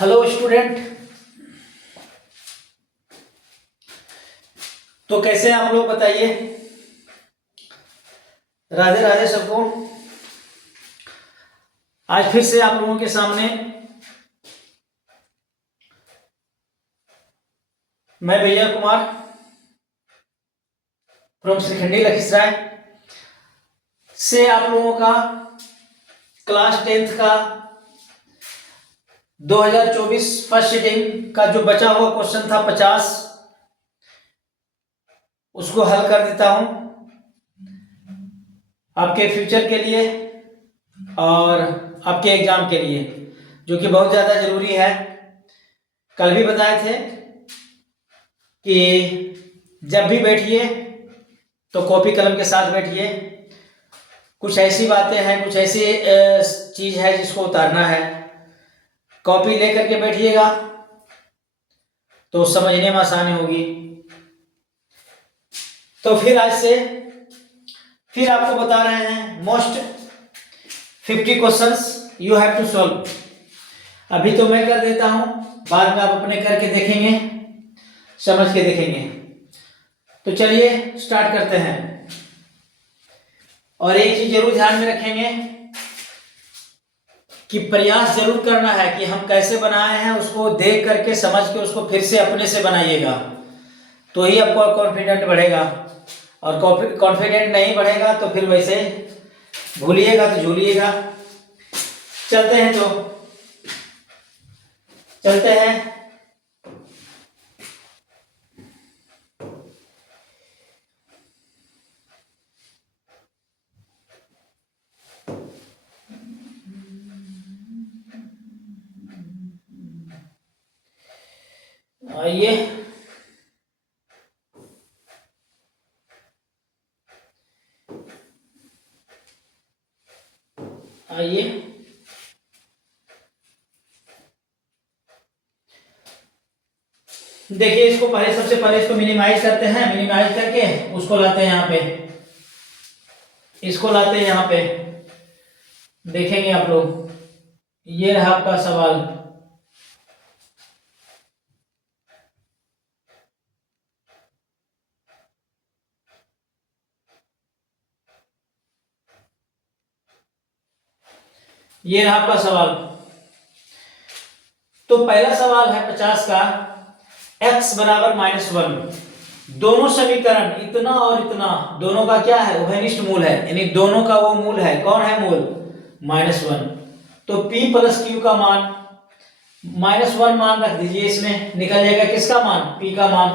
Hello student. तो कैसे हैं आप लोग बताइए। राधे राधे सबको। आज फिर से आप लोगों के सामने मैं भैया कुमार फ्रॉम श्रीखंडी लखीसराय से आप लोगों का क्लास 10th का 2024 फर्स्ट सिटिंग का जो बचा हुआ क्वेश्चन था 50, उसको हल कर देता हूं आपके फ्यूचर के लिए और आपके एग्जाम के लिए, जो कि बहुत ज़्यादा ज़रूरी है। कल भी बताए थे कि जब भी बैठिए तो कॉपी कलम के साथ बैठिए। कुछ ऐसी बातें हैं, कुछ ऐसी चीज़ है जिसको उतारना है। कॉपी लेकर के बैठिएगा तो समझने में आसानी होगी। तो फिर आज से फिर आपको बता रहे हैं most 50 questions you have to solve. अभी तो मैं कर देता हूं, बाद में आप अपने करके देखेंगे, समझ के देखेंगे। तो चलिए स्टार्ट करते हैं। और एक चीज जरूर ध्यान में रखेंगे कि प्रयास जरूर करना है कि हम कैसे बनाए हैं उसको देख करके समझ के उसको फिर से अपने से बनाइएगा, तो ही आपको कॉन्फिडेंट बढ़ेगा। और कॉन्फिडेंट नहीं बढ़ेगा तो फिर वैसे भूलिएगा तो झूलिएगा। चलते हैं चलते हैं। आइए आइए देखिए, इसको पहले सबसे पहले इसको मिनिमाइज करते हैं। मिनिमाइज करके उसको लाते हैं यहाँ पे, इसको लाते हैं यहाँ पे। देखेंगे आप लोग, ये रहा आपका सवाल। ये रहा आपका सवाल। तो पहला सवाल है 50 का, x बराबर -1। दोनों समीकरण इतना और इतना दोनों का क्या है, उभयनिष्ठ मूल है, यानी दोनों का वो मूल है। कौन है मूल? -1। तो p प्लस q का मान -1 मान रख दीजिए, इसमें निकल जाएगा किसका मान? p का मान।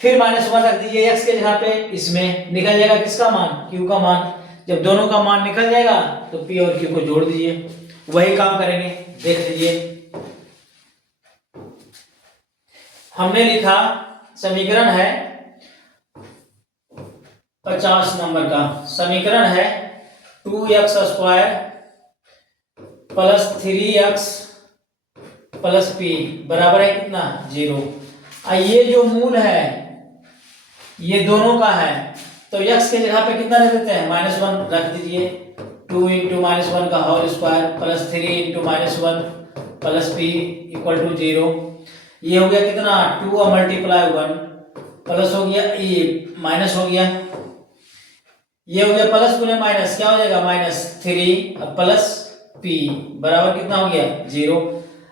फिर -1 रख दीजिए x के जगह पे, इसमें निकल जाएगा किसका मान? q का मान। जब दोनों का मान निकल जाएगा तो p और q को जोड़ दीजिए। वही काम करेंगे, देख लीजिए। हमने लिखा समीकरण है 50 नंबर का समीकरण है 2x square plus 3x plus p बराबर है कितना? 0। ये जो मूल है ये दोनों का है, तो x के जगह पे कितना रख देते हैं? -1 रख दीजिए। 2 इंटू -1 का whole square plus 3 into -1 plus p equal to 0। ये हो गया कितना? 2 मल्टीप्लाई 1 प्लस हो गया, ये माइनस हो गया, ये हो गया प्लस गुने माइनस, क्या हो जाएगा? -3 अब प्लस p बराबर कितना हो गया? 0।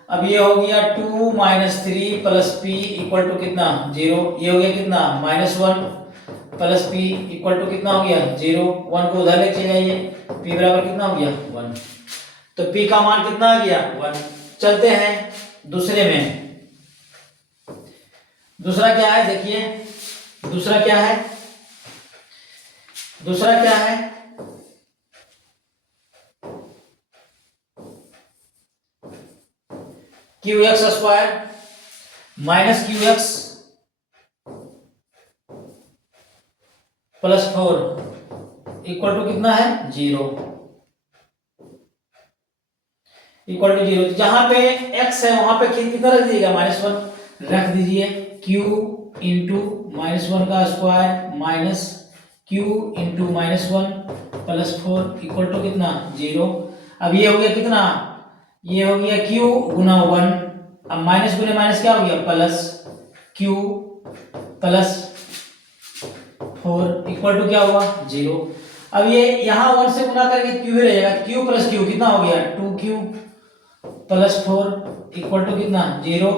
अब ये हो गया 2 - 3 प्लस p इक्वल टू कितना? 0। ये हो गया कितना? -1 प्लस p इक्वल टू कितना हो गया? 0। 1 को उधर लेके जाइए, p बराबर कितना हो गया? 1। तो p का मान कितना आ गया? 1। चलते हैं दूसरे में। दूसरा क्या है? देखिए दूसरा क्या है? दूसरा क्या है? qx square minus qx plus 4 equal to कितना है? 0। Equal to 0। जहां पे x है वहां पे कितना रख दीजिएगा? -1 रख दीजिए। q इंटू -1 का square minus q into -1 plus 4 equal to कितना? 0। अब ये हो गया कितना? ये हो गया q गुना 1 अब माइनस गुने माइनस क्या हो गया, plus Q plus 4 equal to क्या हुआ, 0। अब ये यहाँ 1 से गुना करके क्यू ही रहेगा, क्यू प्लस क्यू कितना हो गया, 2q प्लस 4 इक्वल टू कितना, 0।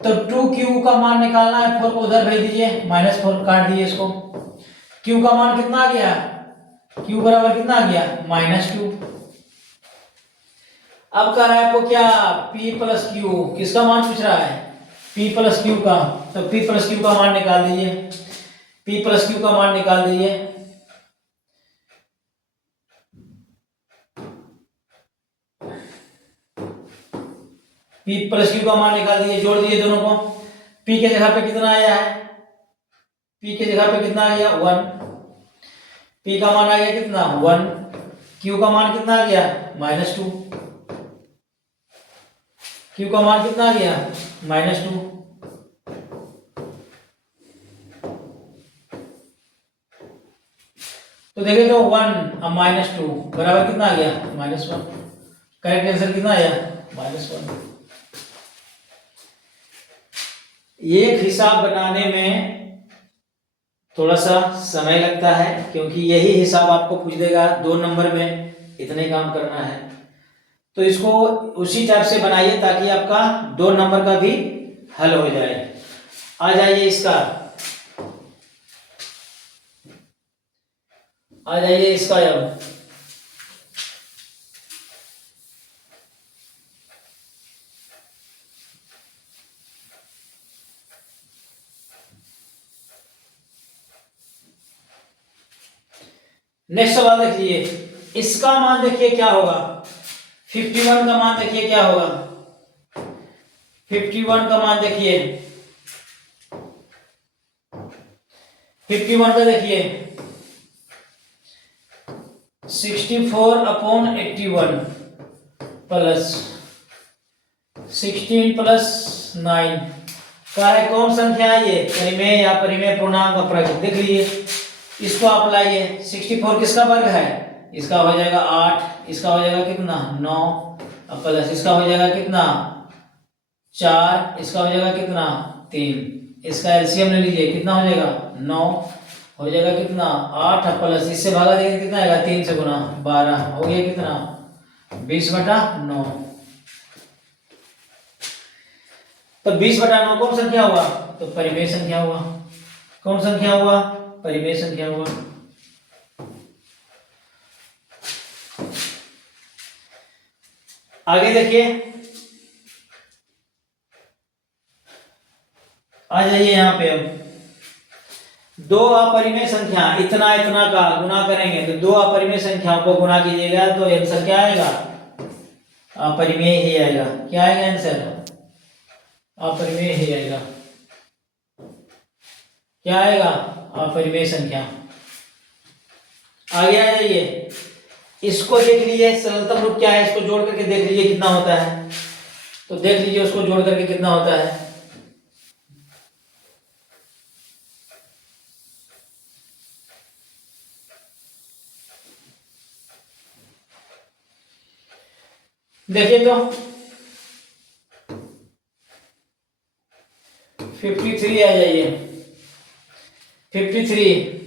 तो 2q का मान निकालना है, 4 को उधर भेज दीजिए, -4 काट दीजिए इसको। q का मान कितना आ गया, q बराबर कितना आ गया, -2। अब कह रहा है आपको क्या, p प्लस क्यू, किसका मान पूछ रहा है, p प्लस क्यू का। तो p प्लस क्यू का मान निकाल दीजिए, p प्लस क्यू का मान निकाल दीजिए। p प्लस क्यू का मान निकाल दीजिए, जोड़ दीजिए दोनों को। p के जगह पे कितना आया है, p के जगह पे कितना आ गया, 1। p का मान आ गया कितना, 1। q का मान कितना आ गया, -2। q का मान कितना आ गया, -2। तो देखें तो 1 अब -2 बराबर कितना आ गया, -1। करेक्ट आंसर कितना आया, -1। एक हिसाब बनाने में थोड़ा सा समय लगता है, क्योंकि यही हिसाब आपको पूछ देगा 2 नंबर में इतने काम करना है। तो इसको उसी टाइप से बनाइए ताकि आपका 2 नंबर का भी हल हो जाए। आ जाइए इसका, आ जाइए इसका अब। नेक्स्ट सवाल देखिए, इसका मान देखिए क्या होगा, 51 का मान देखिए क्या होगा, 51 का मान देखिए, 51 का देखिए 64/81 प्लस 16 प्लस 9 का है कौन संख्या है ये, परिमेय या परिमेय पूर्णांक अपराजित। देख लीजिए, इसको आप लाइए, 64 किसका वर्ग है, इसका हो जाएगा 8, इसका हो जाएगा कितना 9, प्लस इसका हो जाएगा कितना 4, इसका हो जाएगा कितना 3, इसका एलसीएम ले लीजिए कितना हो जाएगा 9, हो जाएगा कितना 8, प्लस इससे भागा देंगे कितना आएगा, 3 से गुना 12, हो गया कितना 20/9। तो 20/9 कौन संख्या हुआ, तो परिमेय संख्या हुआ। कौन संख्या हुआ, परिमेय संख्या हुआ। आगे देखिए, आ जाइए यहाँ पे। अब 2 अपरिमेय संख्या इतना इतना का गुना करेंगे तो 2 अपरिमेय संख्याओं को गुना कीजिएगा तो आंसर क्या आएगा, अपरिमेय ही आएगा। क्या आएगा आंसर, अपरिमेय ही आएगा। क्या आएगा, अपरिमेय संख्या। आगे आ जाइए, इसको देख लीजिए, सरलतम रूप क्या है, इसको जोड़ करके देख लीजिए कितना होता है। तो देख लीजिए उसको जोड़ करके कितना होता है। देखिए तो 53 आ जाइए, 53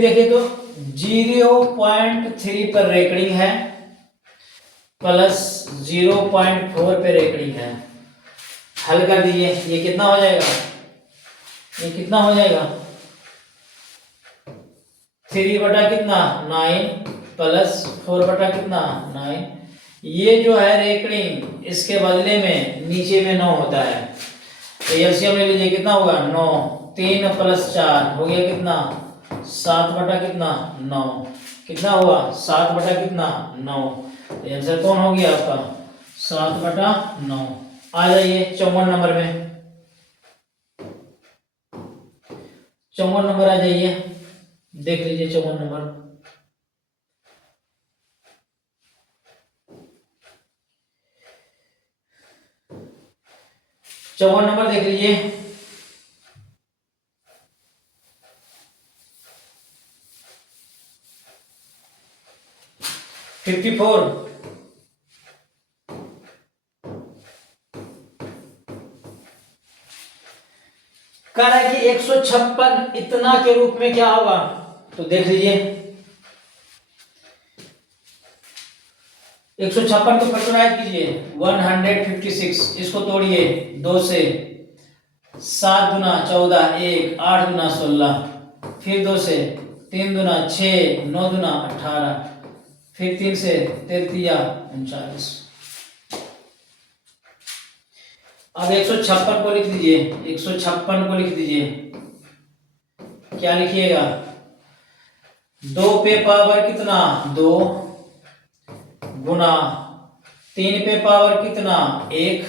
देखिए तो 0.3 पर रेकड़िंग है प्लस 0.4 पे रेकड़िंग है। हल कर दीजिए, ये कितना हो जाएगा, ये कितना हो जाएगा 3 बटा कितना 9 प्लस 4 बटा कितना 9। ये जो है रेकड़िंग, इसके बदले में नीचे में 9 होता है, तो एलसीएम ले लीजिए कितना होगा 9, 3 प्लस 4 हो गया कितना 7 बटा कितना 9, कितना हुआ 7 बटा कितना 9। तो आंसर कौन हो गया आपका 7/9। आ जाइए 54 नंबर में, 54 नंबर आ जाइए, देख लीजिए 54 नंबर। चौवन नंबर देख लीजिए, कह रहा है कि 156 इतना के रूप में क्या होगा, तो देख लीजिए 156 को फैक्टराइज कीजिए 156, इसको तोड़िए 2 से, 7 दूना 14, 1 8 दूना 16, फिर 2 से, 3 दूना 6, 9 दूना 18, फिर 3 से 33 39। अब 156 को लिख दीजिए, 156 को लिख दीजिए, क्या लिखिएगा 2 पे पावर कितना 2 गुना 3 पे पावर कितना 1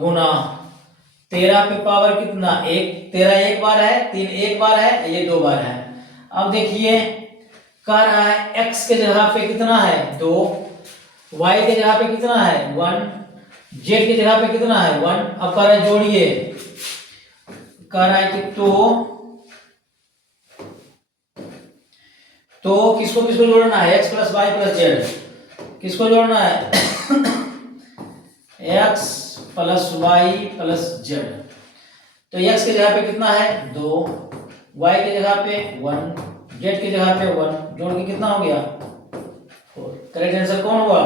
गुना 13 पे पावर कितना 1, 13 एक बार है, 3 एक बार है, ये 2 बार है। अब देखिए कह रहा है x के जगह पे कितना है 2, y के जगह पे कितना है 1, z के जगह पे कितना है 1। अब कह रहा है जोड़िए, कह रहा है कि तो किसको किसको जोड़ना है x plus Y plus Z, किसको जोड़ना है x plus Y plus Z. तो x के जगह पे कितना है 2, y के जगह पे 1, z के जगह पे 1, जोड़ के कितना हो गया 4। करेक्ट आंसर कौन हुआ,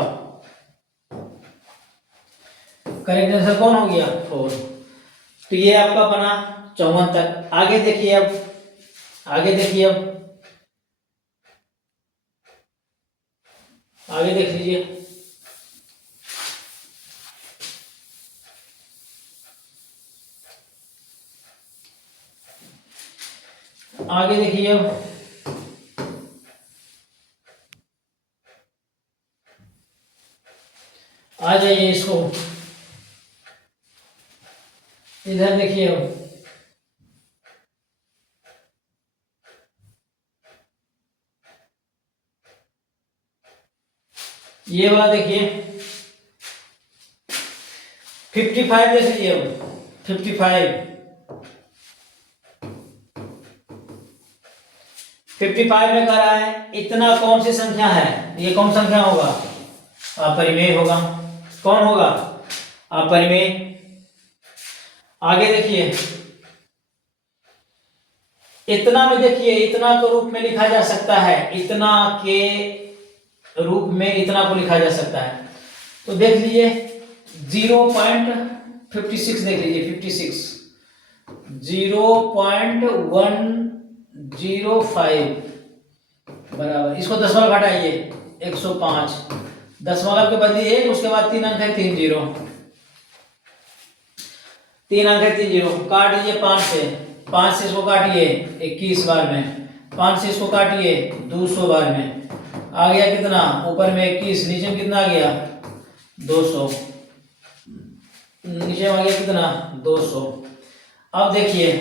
करेक्ट आंसर कौन हो गया 4। तो ये आपका बना 54 तक। आगे देखिए, अब आगे देखिए, अब आगे देख लीजिए, आगे देखिए, अब आ जाइए, इसको इधर देखिए, अब ये वाला देखिए 55 देख लीजिए, अब 55 में कह रहा है इतना कौन सी संख्या है, ये कौन संख्या होगा अपरिमेय होगा। कौन होगा अपरिमेय। आगे देखिए, इतना में देखिए इतना के रूप में लिखा जा सकता है, इतना के रूप में इतना को लिखा जा सकता है। तो देख लीजिए 0.56 देख लीजिए 56, 0.105 बराबर, इसको दशमलव घटाइए 105, दशमलव के बदले 1, उसके बाद 3 अंक है 30, 3 अंक है 30, काट दीजिए 5 से, 5 से इसको काटिए 21 बार में, 5 से इसको काटिए 200 बार में, आ गया कितना ऊपर में 21, नीचे में कितना आ गया 200, नीचे में आ गया कितना 200। अब देखिए,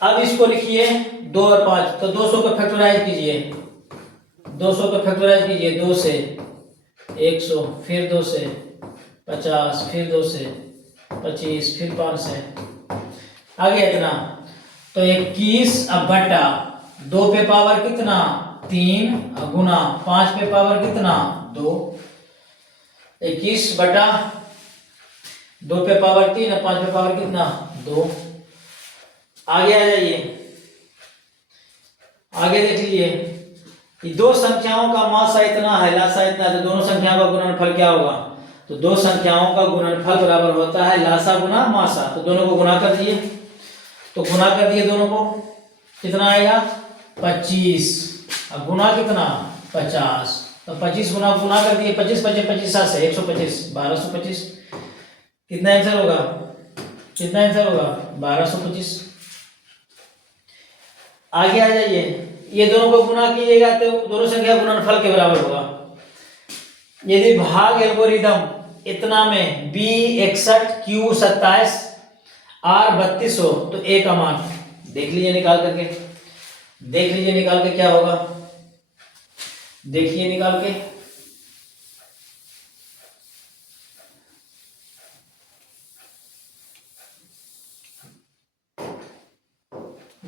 अब इसको लिखिए 2 और 5, तो 200 को फैक्टराइज कीजिए, 200 को फैक्टराइज कीजिए 2 से 100, फिर 2 से 50, फिर 2 से 25, फिर 5 से, आ गया इतना। तो 21 अब बटा 2 पे पावर कितना 3 गुना 5 पे पावर कितना 2, 21 बटा 2 पे पावर 3 और 5 पे पावर कितना 2। आगे आ जाइए, आगे देख लीजिए, ये दो संख्याओं का मासा इतना है, लासा इतना है, तो दोनों संख्याओं का गुणनफल क्या होगा, तो दो संख्याओं का गुणनफल बराबर होता है लासा गुना मासा। तो दोनों को गुना कर दिए, तो गुना कर दिए दोनों को, कितना आएगा 25, अब गुना कितना 50, तो 25 गुना गुना कर दिए 25 25 25 7 से 125, 1225, कितना आंसर होगा, कितना आंसर होगा 1225। आगे आ जाइए, ये दोनों को गुना कीजिएगा तो दोनों संख्या गुणनफल के बराबर होगा। यदि भाग एल्गोरिदम इतना में b 61 q 27 r 32 हो तो a का मान देख लीजिए निकाल करके, देख लीजिए निकाल के क्या होगा, देखिए निकाल के,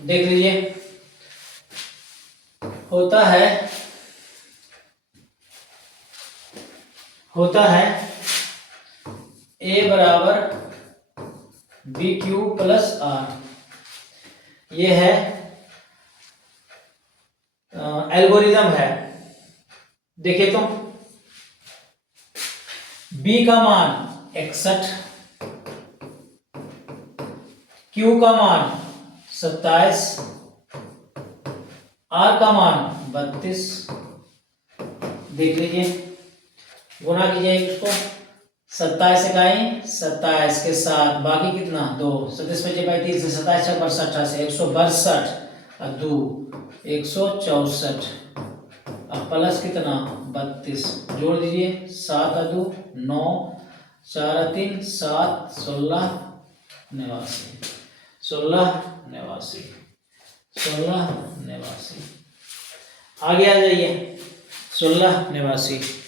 देख लीजिए होता है a बराबर बी क्यू प्लस आर, ये है एल्गोरिदम है। देखिए तो बी का मान 61, क्यू का मान 27, आर का मान 32। देख लीजिए, गुना कीजिए इसको, 27 इकाई 27 के साथ बाकी कितना 2, 27 बचे पाई 3 से 27 छक 62 162 और 2 164, अब प्लस कितना 32, जोड़ दीजिए 7 और 2 9, 4 और 3 7, 16 89, 16 89, 16 89, आगे आ जाइए 16 89।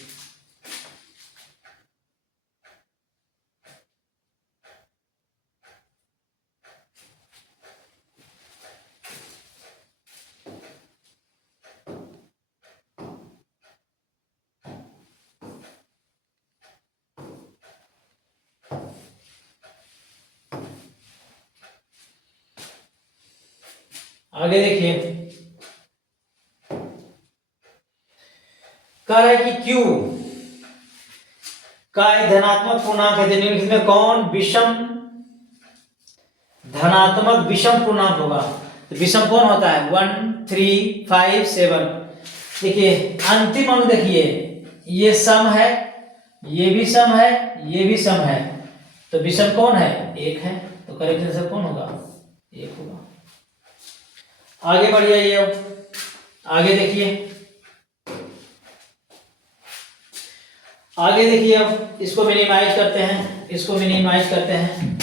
आगे देखिए, कह रहा है कि Q का एक धनात्मक पूर्णांक है, निम्नलिखित में कौन विषम धनात्मक विषम पूर्णांक होगा? तो विषम कौन होता है? 1 3 5 7। देखिए अंतिम अंक देखिए, ये सम है, ये भी सम है, ये भी सम है, तो विषम कौन है? 1 है, तो करेक्ट आंसर कौन होगा? 1 होगा। आगे बढ़ जाइए, अब आगे देखिए, आगे देखिए, अब इसको मिनिमाइज करते हैं, इसको मिनिमाइज करते हैं,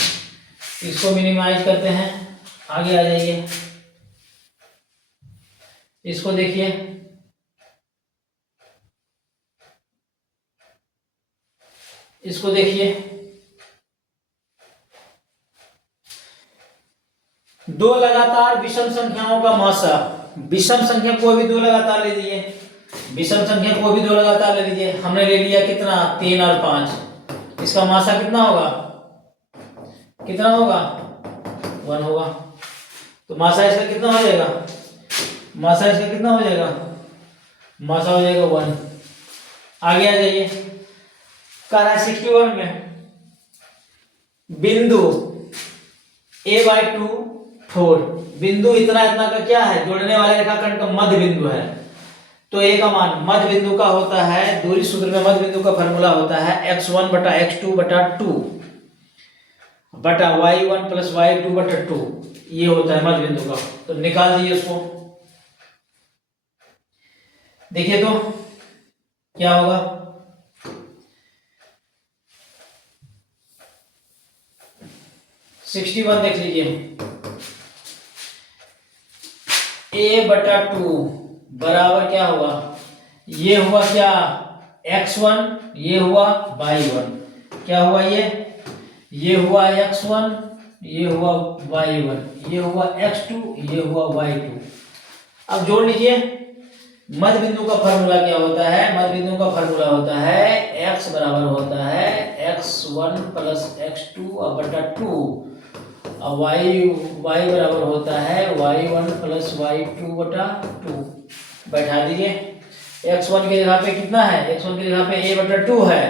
इसको मिनिमाइज करते हैं, आगे आ जाइए, इसको देखिए, इसको देखिए, दो लगातार विषम संख्याओं का मासा, विषम संख्या को भी दो लगातार ले लीजिए, विषम संख्या को भी दो लगातार ले लीजिए, हमने ले लिया कितना 3 और 5, इसका मासा कितना होगा? कितना होगा? 1 होगा, तो मासा इसका कितना हो जाएगा? मासा इसका कितना हो जाएगा? मासा हो जाएगा 1। आगे आ जाइए, कह रहा है 61 में बिंदु a/2 4, बिंदु इतना इतना का क्या है? जोड़ने वाले रेखाखंड का मध्य बिंदु है, तो a का मान मध्य बिंदु का होता है, दूरी सूत्र में मध्य बिंदु का फॉर्मूला होता है x1 बटा x2 बटा 2 बटा y1 प्लस y2 बटा 2, ये होता है मध्य बिंदु का। तो निकाल दीजिए उसको, देखिए तो क्या होगा? सिक्सटी वन देख लीजिए, a बटा 2 बराबर क्या हुआ? ये हुआ क्या? x1, ये हुआ y1, क्या हुआ? ये हुआ x1, ये हुआ y1, ये हुआ x2, ये हुआ y2। अब जोड़ लीजिए, मध्य बिंदु का फॉर्मूला क्या होता है? मध्य बिंदु का फॉर्मूला होता है x बराबर होता है x1 प्लस x2 बटा 2, और y बराबर होता है y1 प्लस y2 बटा 2। बैठा दीजिए, x1 के जगह पे कितना है? x1 की जगह पे a बटा 2 है,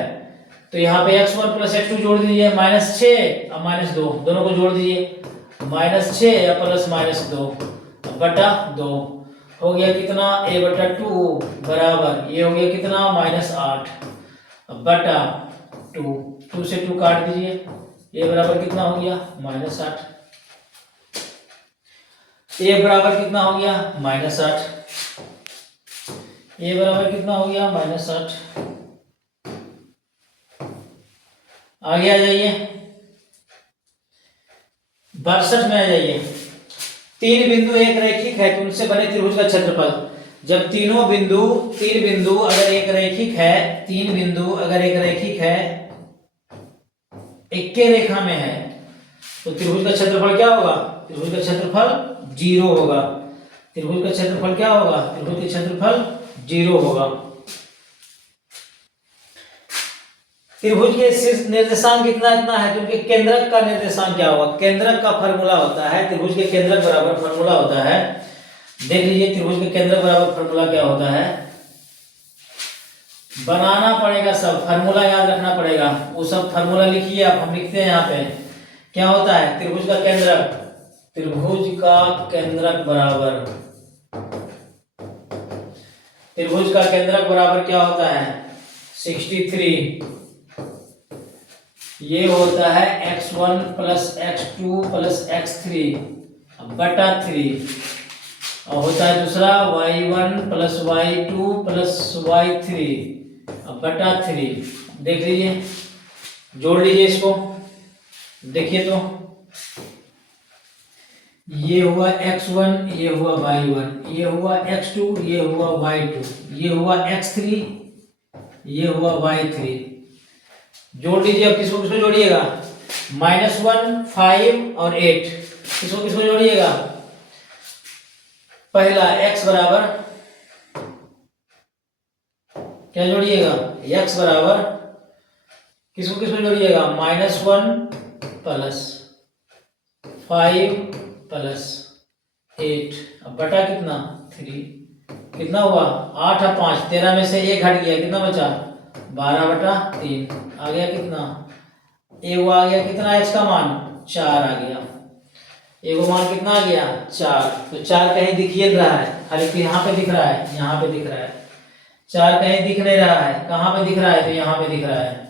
तो यहाँ पे x1 प्लस x2 जोड़ दीजिए, -6 और -2 दोनों को जोड़ दीजिए, -6 या प्लस -2 बटा 2 हो गया कितना? a बटा 2 बराबर ये हो गया कितना? -8 बटा 2, 2 से 2 काट दीजिए, a बराबर कितना हो गया? -8। a बराबर कितना हो गया? -8। a बराबर कितना हो गया? -8। आगे आ जाइए, 62 में आ जाइए, तीन बिंदु एक रैखिक है तो उनसे बने त्रिभुज का क्षेत्रफल। जब तीन बिंदु अगर एक रैखिक है, तीन बिंदु अगर एक रैखिक है, एक के रेखा में है, तो त्रिभुज का क्षेत्रफल क्या होगा? त्रिभुज का क्षेत्रफल 0 होगा। त्रिभुज का क्षेत्रफल क्या होगा? त्रिभुज का क्षेत्रफल 0 होगा। त्रिभुज के शीर्ष निर्देशांक कितना इतना है, क्योंकि केंद्रक का निर्देशांक क्या होगा, केंद्रक का फार्मूला होता है, त्रिभुज के केंद्रक बराबर फार्मूला होता है। देख लीजिए त्रिभुज के केंद्रक बराबर फार्मूला क्या होता है, बनाना पड़ेगा, सब फार्मूला याद रखना पड़ेगा, वो सब फार्मूला लिखिए आप, हम लिखते हैं यहाँ पे। क्या होता है, त्रिभुज का केंद्रक, त्रिभुज का केंद्रक बराबर, त्रिभुज का केंद्रक बराबर क्या होता है 63, ये होता है x1 plus x2 plus x3 बटा 3, और होता है दूसरा y1 plus y2 plus y3 बटा 3। देख लीजिए, जोड़ लीजिए इसको, देखिए तो ये हुआ x1, ये हुआ y1, ये हुआ x2, ये हुआ y2, ये हुआ x3, ये हुआ y3। जोड़ लीजिए, अब किसको किसको जोड़िएगा, -1, 5 और 8, किसको किसको जोड़िएगा। पहला x बराबर क्या जोड़िएगा, x बराबर किसको किसको जोड़िएगा, -1 प्लस 5 प्लस 8, अब बटा कितना 3, कितना हुआ 8 और 5 13 में से 1 हट गया, कितना बचा 12 बटा 3, आ गया कितना, एगो आ गया कितना, x का मान 4 आ गया, एगो मान कितना आ गया 4। तो 4 कहीं दिख ही रहा है, खाली यहाँ पे दिख रहा है, यहाँ पे दिख रहा है, 4 कहीं दिख नहीं रहा है, कहाँ पे दिख रहा है, तो यहाँ पे दिख रहा है,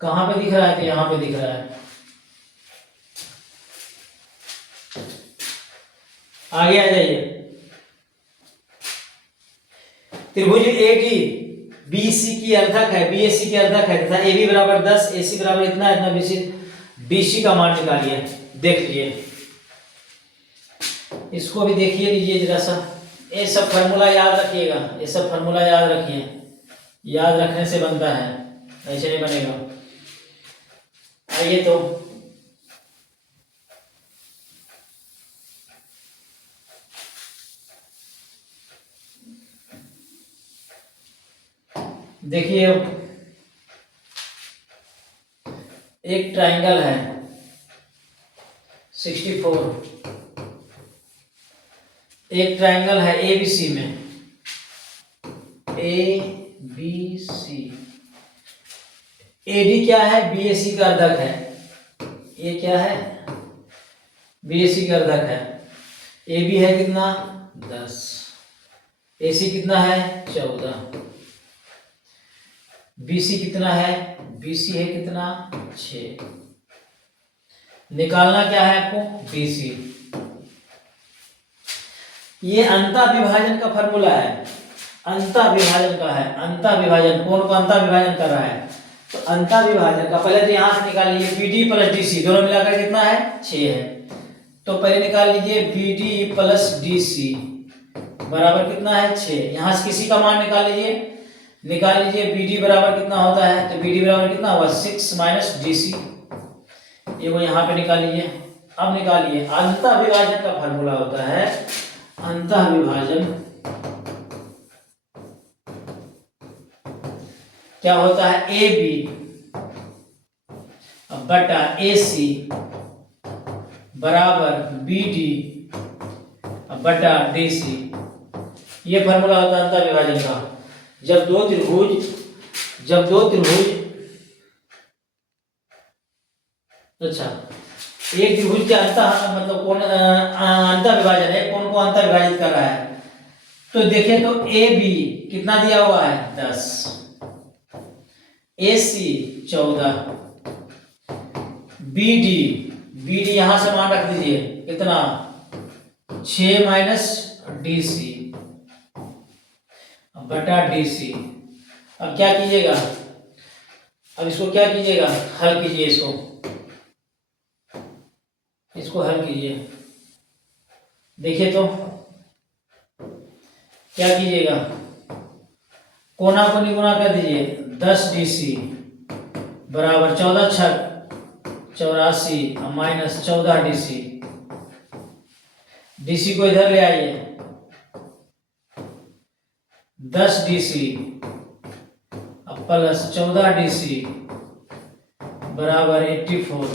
कहाँ पे दिख रहा है, तो यहाँ पे दिख रहा है। आगे आ जाइए, त्रिभुज AD BC की अर्धक है, BAC की अर्धक है तथा AB बराबर 10, AC बराबर इतना इतना, BC का मान निकालिए। देख लीजिए, इसको भी देखिए लीजिए जरा सा, ये सब फार्मूला याद रखिएगा, ये सब फार्मूला याद रखिए, याद रखने से बनता है, ऐसे नहीं बनेगा। आइए तो देखिए, एक ट्रायंगल है 64, एक ट्रायंगल है ABC में, ABC, AD क्या है, BAC का अर्धक है, ये क्या है BAC का अर्धक है, AB है कितना 10, AC कितना है 14, BC कितना है, BC है कितना 6। निकालना क्या है आपको, BC। ये अंतः विभाजन का फॉर्मूला है, अंतः विभाजन का है, अंतः विभाजन, कौन को अंतः विभाजन कर रहा है, तो अंतः विभाजन का पहले तो यहां से निकाल लीजिए, BD प्लस DC दोनों मिलाकर कितना है 6 है, तो पहले निकाल लीजिए BD प्लस DC बराबर कितना है 6, यहां से किसी का मान निकाल लीजिए, निकाल लीजिए BD बराबर कितना होता है, तो BD बराबर कितना हुआ 6 माइनस DC, ये वो यहाँ पे निकाल लीजिए। अब निकालिए, अंतः विभाजन का फार्मूला होता है, अंतः विभाजन क्या होता है, AB बटा AC बराबर BD बटा DC, ये फार्मूला होता है अंतः विभाजन का। जब दो त्रिभुज अच्छा, एक त्रिभुज के अंतः मतलब कौन अंतः विभाजन है, कौन को अंतः विभाजित कर रहा है, तो देखें तो AB कितना दिया हुआ है 10, AC 14, BD यहां से मान रख दीजिए कितना 6 माइनस DC बटा DC। अब क्या कीजिएगा, अब इसको क्या कीजिएगा, हल कीजिए, इसको हल कीजिए, देखिए तो क्या कीजिएगा, कोना को निगुना कर दीजिए, 10 DC बराबर 14 छक 84 माइनस 14 DC को इधर ले आइए, 10 DC प्लस 14 DC बराबर 84।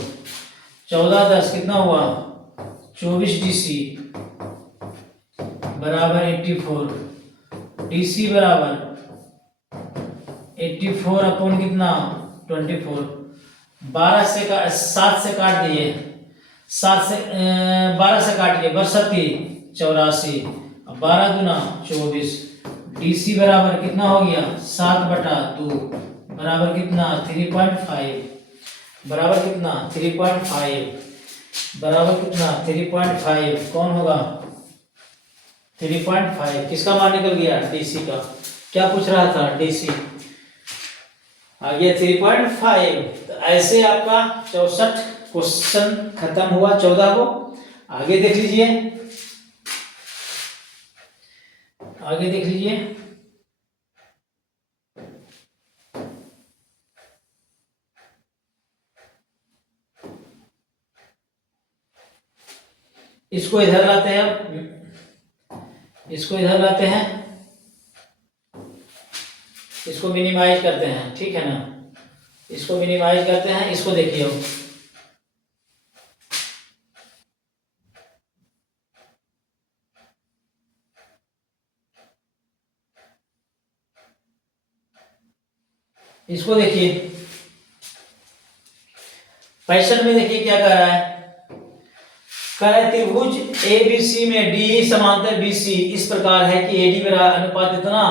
14 10 कितना हुआ 24 DC बराबर 84। DC बराबर 84 अपॉन कितना 24। 7 से काट दिए, 12 से काटिए 62 84। 12 दूना 24। DC बराबर कितना हो गया 7/2 बराबर कितना 3.5 बराबर कितना 3.5 बराबर कितना 3.5 कौन होगा 3.5। किसका मान निकल गया DC का। क्या पूछ रहा था DC आ गया 3.5। तो ऐसे आपका 64 क्वेश्चन खत्म हुआ 14 को। आगे देख लीजिए, आगे देख लीजिए। इसको इधर लाते हैं, अब इसको इधर लाते हैं, इसको मिनिमाइज करते हैं, ठीक है ना। इसको मिनिमाइज करते हैं, इसको देखिए इसको देखिए क्वेश्चन में देखिए क्या कह रहा है। कह रहा है त्रिभुज ABC में DE समांतर BC इस प्रकार है कि AD बराबर अनुपात इतना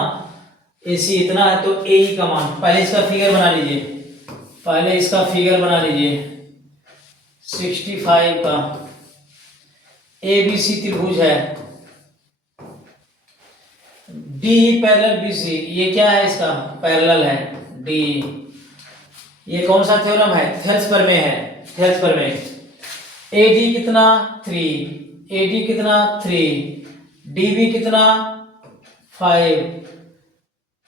AC इतना है, तो AE का मान। पहले इसका फिगर बना लीजिए, पहले इसका फिगर बना लीजिए 65 का। ABC त्रिभुज है, DE पैरेलल BC, ये क्या है इसका पैरेलल है DE। ये कौन सा थ्योरम है थेल्स प्रमेय है, थेल्स प्रमेय। AD कितना 3, AD कितना 3, DB कितना 5,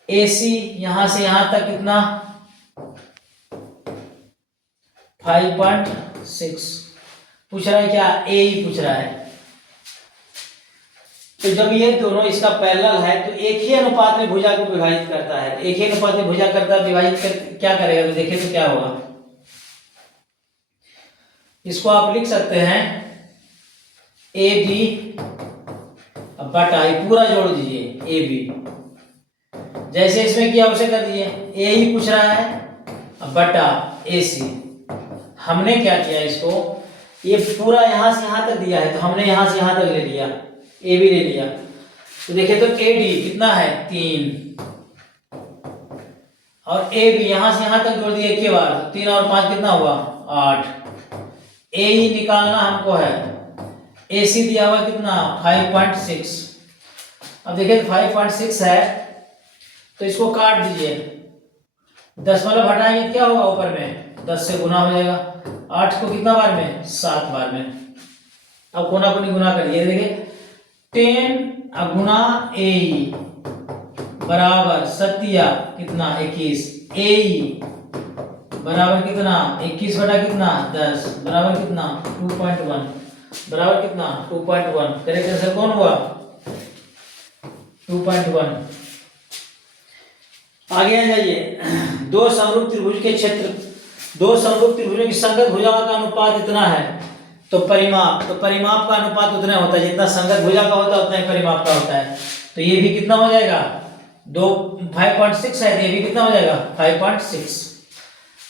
AC यहां से यहां तक कितना 5.6 पूछ रहा है। क्या AE पूछ रहा है। तो जब ये दोनों इसका पैरेलल है तो एक ही अनुपात में भुजा को विभाजित करता है, एक ही अनुपात में भुजा करता है, विभाजित कर क्या करेगा तो देखिए तो क्या होगा। इसको आप लिख सकते हैं AD बटा पूरा जोड़ दीजिए AB, जैसे इसमें किया उसे कर दीजिए। AE पूछ रहा है बटा AC। हमने क्या किया इसको, ये पूरा यहां से यहां तक दिया है तो हमने यहां से यहां तक ले लिया, AB ले लिया। तो देखिए तो AD कितना है 3 और AB यहां से यहां तक जोड़ दिए एक बार, 3 और 5 कितना हुआ 8। AE निकालना हमको है, AC दिया हुआ कितना 5.6। अब देखिए 5.6 है तो इसको काट दीजिए, 10 मतलब हटाएंगे क्या होगा ऊपर में 10 से गुना हो जाएगा। 8 को कितना बार में 7 बार में। अब कोना कोनी गुना करिए, देखिए 10 गुना AE बराबर सत्या कितना 21, AE बराबर कितना 21 बटा कितना 10 बराबर कितना 2.1 बराबर कितना 2.1। करेक्ट आंसर कौन हुआ 2.1। आगे आ जाइए। दो समरूप त्रिभुज के क्षेत्र, दो समरूप त्रिभुजों की संगत भुजाओं का अनुपात इतना है, तो परिमाप का अनुपात उतना होता है जितना संगत भुजा का होता है उतना ही परिमाप का होता है। तो ये भी कितना हो जाएगा 5.6 है, ये भी कितना हो जाएगा 5.6।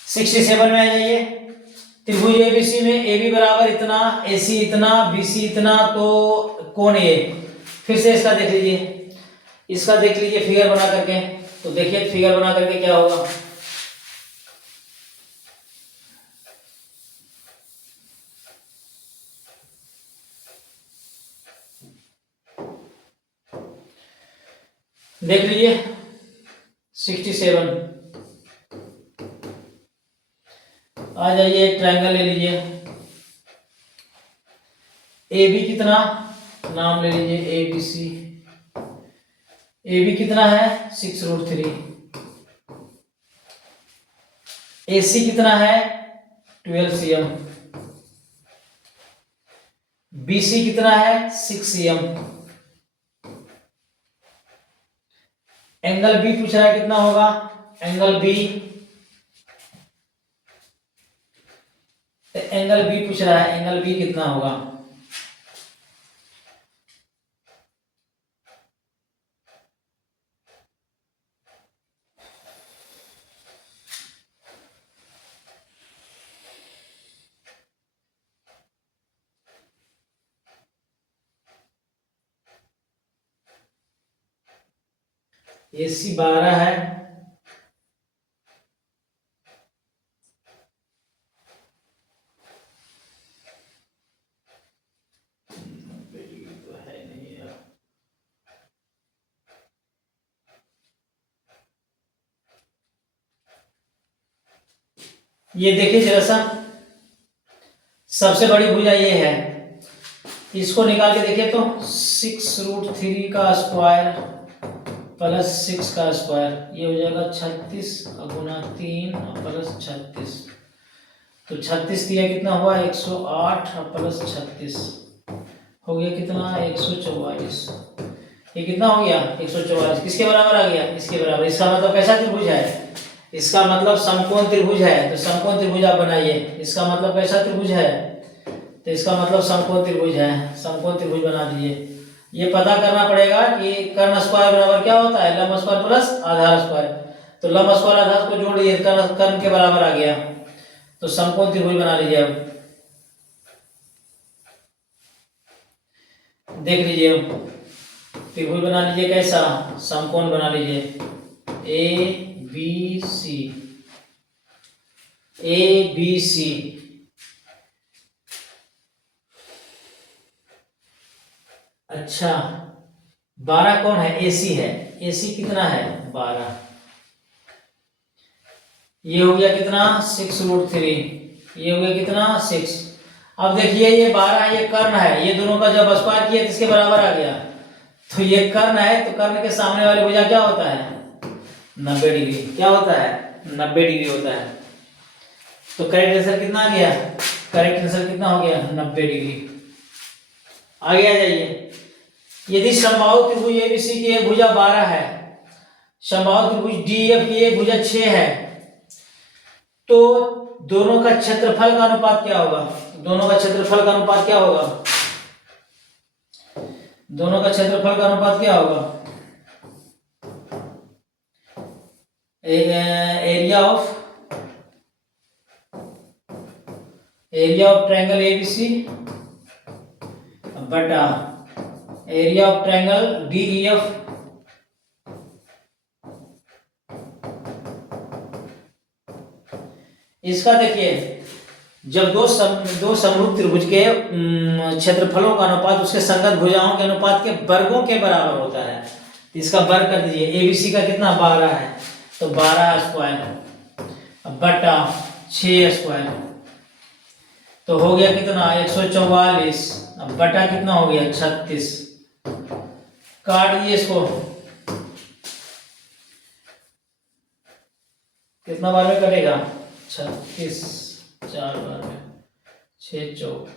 67 में आ जाइए। त्रिभुज ABC में AB बराबर इतना, AC इतना, BC इतना, तो कोण A। फिर से इसका देख लीजिए, इसका देख लीजिए फिगर बना करके। तो देखिए फिगर बना करके क्या होगा। देख लीजिए 67। आ जाइए एक ट्रायंगल ले लीजिए। AB कितना नाम ले लीजिए ABC। AB कितना है 6√3। AC कितना है 12 cm। BC कितना है 6 cm। एंगल बी पूछ रहा है कितना होगा, एंगल बी, एंगल बी पूछ रहा है, एंगल बी कितना होगा। AC 12 है, ये देखिए जरा सा, सबसे बड़ी भुजा ये है, इसको निकाल के देखिए तो 6√3 का स्क्वायर प्लस 6 का स्क्वायर, ये हो जाएगा 36 गुना 3 प्लस 36, तो 36 दिया कितना हुआ 108 प्लस 36 हो गया कितना 144, ये कितना हो गया 144, किसके बराबर आ गया, इसके बराबर। इसका मतलब कैसा त्रिभुज है, इसका मतलब समकोण त्रिभुज है, तो समकोण त्रिभुज आप बनाइए। इसका मतलब कैसा त्रिभुज है, तो इसका मतलब समकोण त्रिभुज है, समकोण त्रिभुज बना दीजिए। ये पता करना पड़ेगा कि कर्ण स्क्वायर बराबर क्या होता है, लंब स्क्वायर प्लस आधार स्क्वायर, तो लंब स्क्वायर आधार को जोड़ दिए, कर्ण के बराबर आ गया, तो समकोण त्रिभुज बना लीजिए। अब देख लीजिए, त्रिभुज बना लीजिए, कैसा समकोण बना लीजिए, ABC, ABC, अच्छा 12 कौन है, AC है, AC कितना है 12, ये हो गया कितना 6√3, ये हो गया कितना 6। अब देखिए ये 12 है, ये कर्ण है, ये दोनों का जब स्क्वायर किया तो इसके बराबर आ गया, तो ये कर्ण है, तो कर्ण के सामने वाली भुजा क्या होता है 90 डिग्री, क्या होता है 90 डिग्री होता है। तो करेक्ट आंसर कितना आ गया, करेक्ट आंसर कितना हो गया 90 डिग्री। आगे आ जाइए, यदि समबाहु त्रिभुज ABC की एक भुजा 12 है, समबाहु त्रिभुज DEF की एक भुजा 6 है, तो दोनों का क्षेत्रफल का अनुपात क्या होगा, दोनों का क्षेत्रफल का अनुपात क्या होगा, दोनों का क्षेत्रफल का अनुपात क्या होगा, एरिया ऑफ ट्रायंगल ABC बटा एरिया ऑफ ट्रायंगल DEF, इसका देखिए जब दो समरूप त्रिभुज के क्षेत्रफलों का अनुपात उसके संगत भुजाओं के अनुपात के वर्गों के बराबर होता है, तो इसका वर्ग कर दीजिए। ABC का कितना 12 है, तो 12 स्क्वायर बटा 6 स्क्वायर, तो हो गया कितना 144, अब बटा कितना हो गया 36, काट दिए इसको, कितना बार में कटेगा 36, 4 बार में, 6 चौक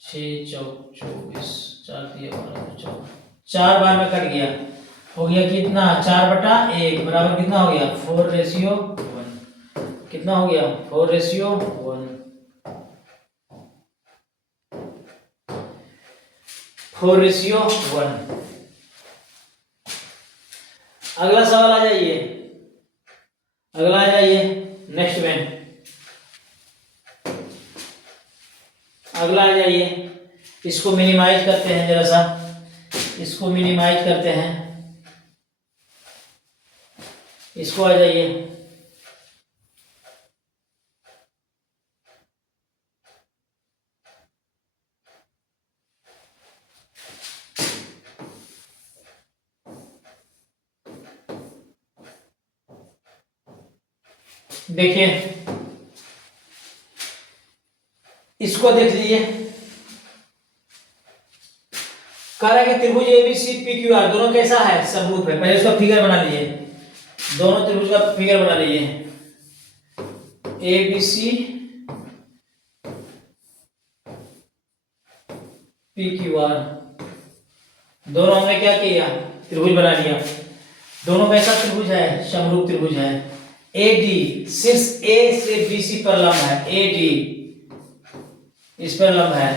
24, 4 दिए 12, 4 बार में कट गया, हो गया कितना 4/1 बराबर कितना हो गया 4:1, कितना हो गया 4:1, 4:1। अगला सवाल आ जाइए, अगला आ जाइए नेक्स्ट में, अगला आ जाइए, इसको मिनिमाइज करते हैं जरा सा, इसको मिनिमाइज करते हैं, इसको आ जाइए, देखिए इसको देख लीजिए, कह रहा है कि त्रिभुज ABC PQR दोनों कैसा है समरूप है, पहले उसका फिगर बना लीजिए, दोनों त्रिभुज का फिगर बना लीजिए, ABC PQR, दोनों हमने क्या किया त्रिभुज बना लिया। दोनों कैसा त्रिभुज है? समरूप त्रिभुज है। AD शीर्ष A से BC पर लंब है, AD इस पर लंब है।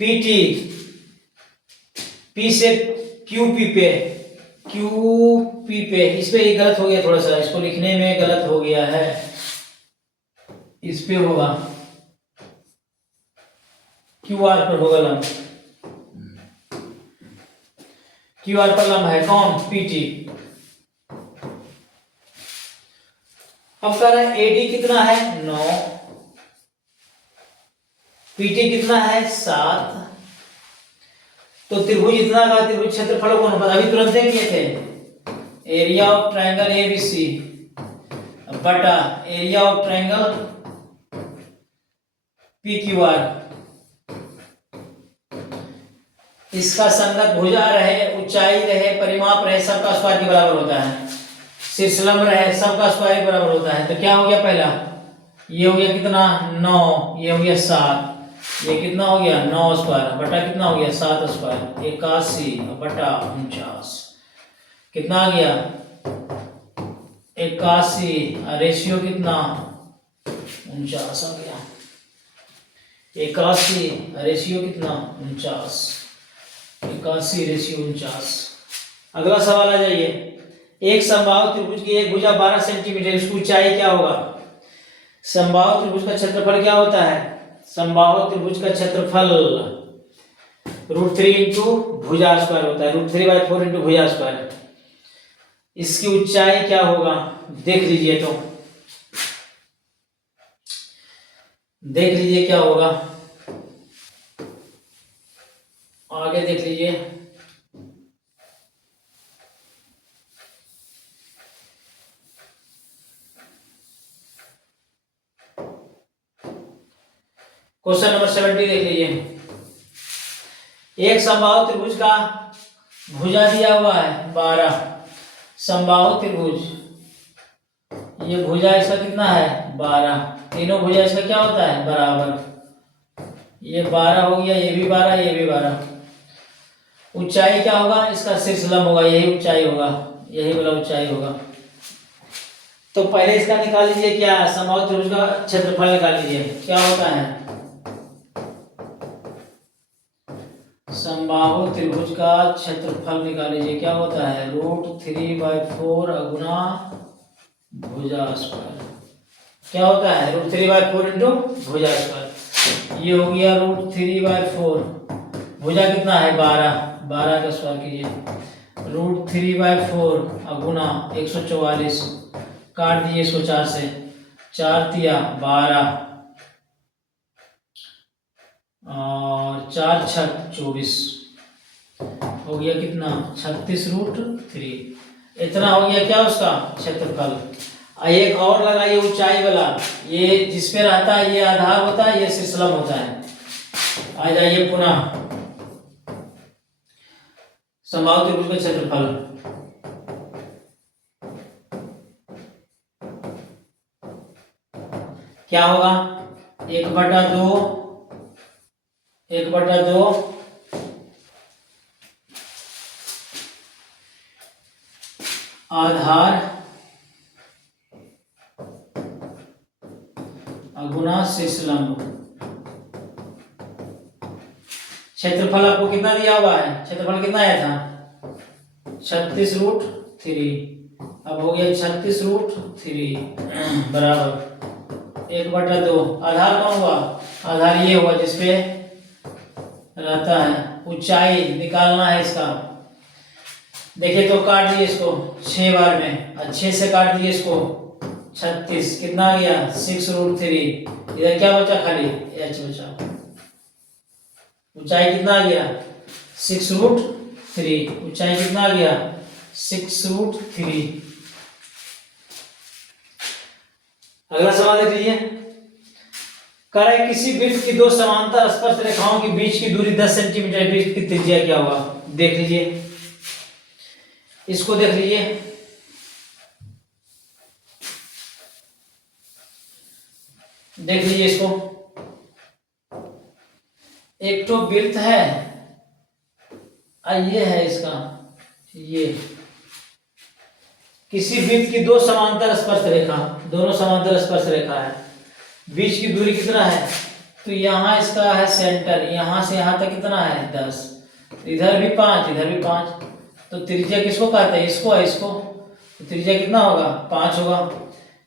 PT P से QP पे, QP पे, इस पे ये गलत हो गया, थोड़ा सा इसको लिखने में गलत हो गया है, इस पे होगा QR पर होगा लंब, QR पर लंब है कौन? PT। अब कह रहा है AD कितना है? 9, PT कितना है? 7। तो त्रिभुज इतना का त्रिभुज क्षेत्रफल कौन पता? अभी तुरंत किए थे, एरिया ऑफ ट्रायंगल ABC बटा एरिया ऑफ ट्रायंगल PQR। इसका संगत भुजा रहे, ऊंचाई रहे, परिमाप रहे, सबका स्क्वायर के बराबर होता है। शीर्ष लंब रहे, सबका स्क्वायर के बराबर होता है। तो क्या हो गया? पहला ये हो गया कितना? 9, ये हो गया 7, ये कितना हो गया? 9 स्क्वायर बटा कितना हो गया? 7 स्क्वायर, 81 बटा 49 कितना आ गया? 81। रेशियो कितना? 49 आ गया। 81 रेशियो कितना? 49, 81 रेशियो 49। अगला सवाल आ जाइए। एक समबाहु त्रिभुज की एक भुजा 12 सेंटीमीटर, इसकी ऊंचाई क्या होगा? समबाहु त्रिभुज का क्षेत्रफल क्या होता है? समबाहु त्रिभुज का क्षेत्रफल √3 इंटू भुजा स्क्वायर होता है, √3/4 इंटू भुजा स्क्वायर। इसकी ऊंचाई क्या होगा? देख लीजिए, तो देख लीजिए क्या होगा, आगे देख लीजिए। क्वेश्चन नंबर 70 देख लीजिए। एक समबाहु त्रिभुज का भुजा दिया हुआ है 12, समबाहु त्रिभुज, ये भुजा इसका कितना है? 12। तीनों भुजा इसका क्या होता है? बराबर। ये 12 हो गया, ये भी 12, ये भी 12। ऊंचाई क्या होगा? इसका शीर्ष लंब होगा, यही ऊंचाई होगा, यही वाला ऊंचाई होगा। तो पहले इसका निकाल लीजिए, क्या? समबाहु त्रिभुज का क्षेत्रफल निकाल लीजिए, क्या होता है? समबाहु त्रिभुज का क्षेत्रफल निकाल लीजिए, क्या होता है? √3/4 गुना भुजा स्क्वायर। क्या होता है? √3/4 इंटू भुजा स्क्वायर। ये हो गया √3/4, भुजा कितना है? 12, 12 का स्क्वायर कीजिए, √3/4 गुना 144, काट दिए इसको 4 से, 4 तिया 12 और 4 छक 24, हो गया कितना? 36√3। इतना हो गया क्या उसका क्षेत्रफल। एक और लगाइए ऊंचाई वाला, ये जिसपे रहता है ये आधार होता है, ये शीर्षलंब होता है। आ जाइए पुनः समबाहु त्रिभुज का क्षेत्रफल, क्या होगा? 1/2, 1/2 आधार गुना शीर्षलंब। क्षेत्रफल आपको कितना दिया हुआ है? क्षेत्रफल कितना आया था? 36√3। अब हो गया 36√3 बराबर 1/2। आधार कौन हुआ? आधार ये हुआ जिसपे रहता है। ऊंचाई निकालना है इसका, देखिए तो काट दिए इसको 6 बार में, और 6 से काट दिए इसको 36, कितना आ गया? 6√3। इधर क्या बचा? खाली h बचा। ऊंचाई कितना आ गया? 6√3। ऊंचाई कितना आ गया? 6√3। अगला सवाल देख लीजिए। कह रहा है किसी वृत्त की दो समांतर स्पर्श रेखाओं के बीच की दूरी 10 सेंटीमीटर, वृत्त की त्रिज्या क्या होगा? देख लीजिए, इसको देख लीजिए। देख लीजिए इसको, एक तो वृत्त है, ये है इसका, ये किसी वृत्त की दो समांतर स्पर्श रेखा, दोनों समांतर स्पर्श रेखा है, बीच की दूरी कितना है, तो यहाँ इसका है सेंटर, यहाँ से यहाँ तक कितना है 10, इधर भी 5 इधर भी 5, तो त्रिज्या किसको कहते हैं, इसको है इसको, तो त्रिज्या कितना होगा 5 होगा,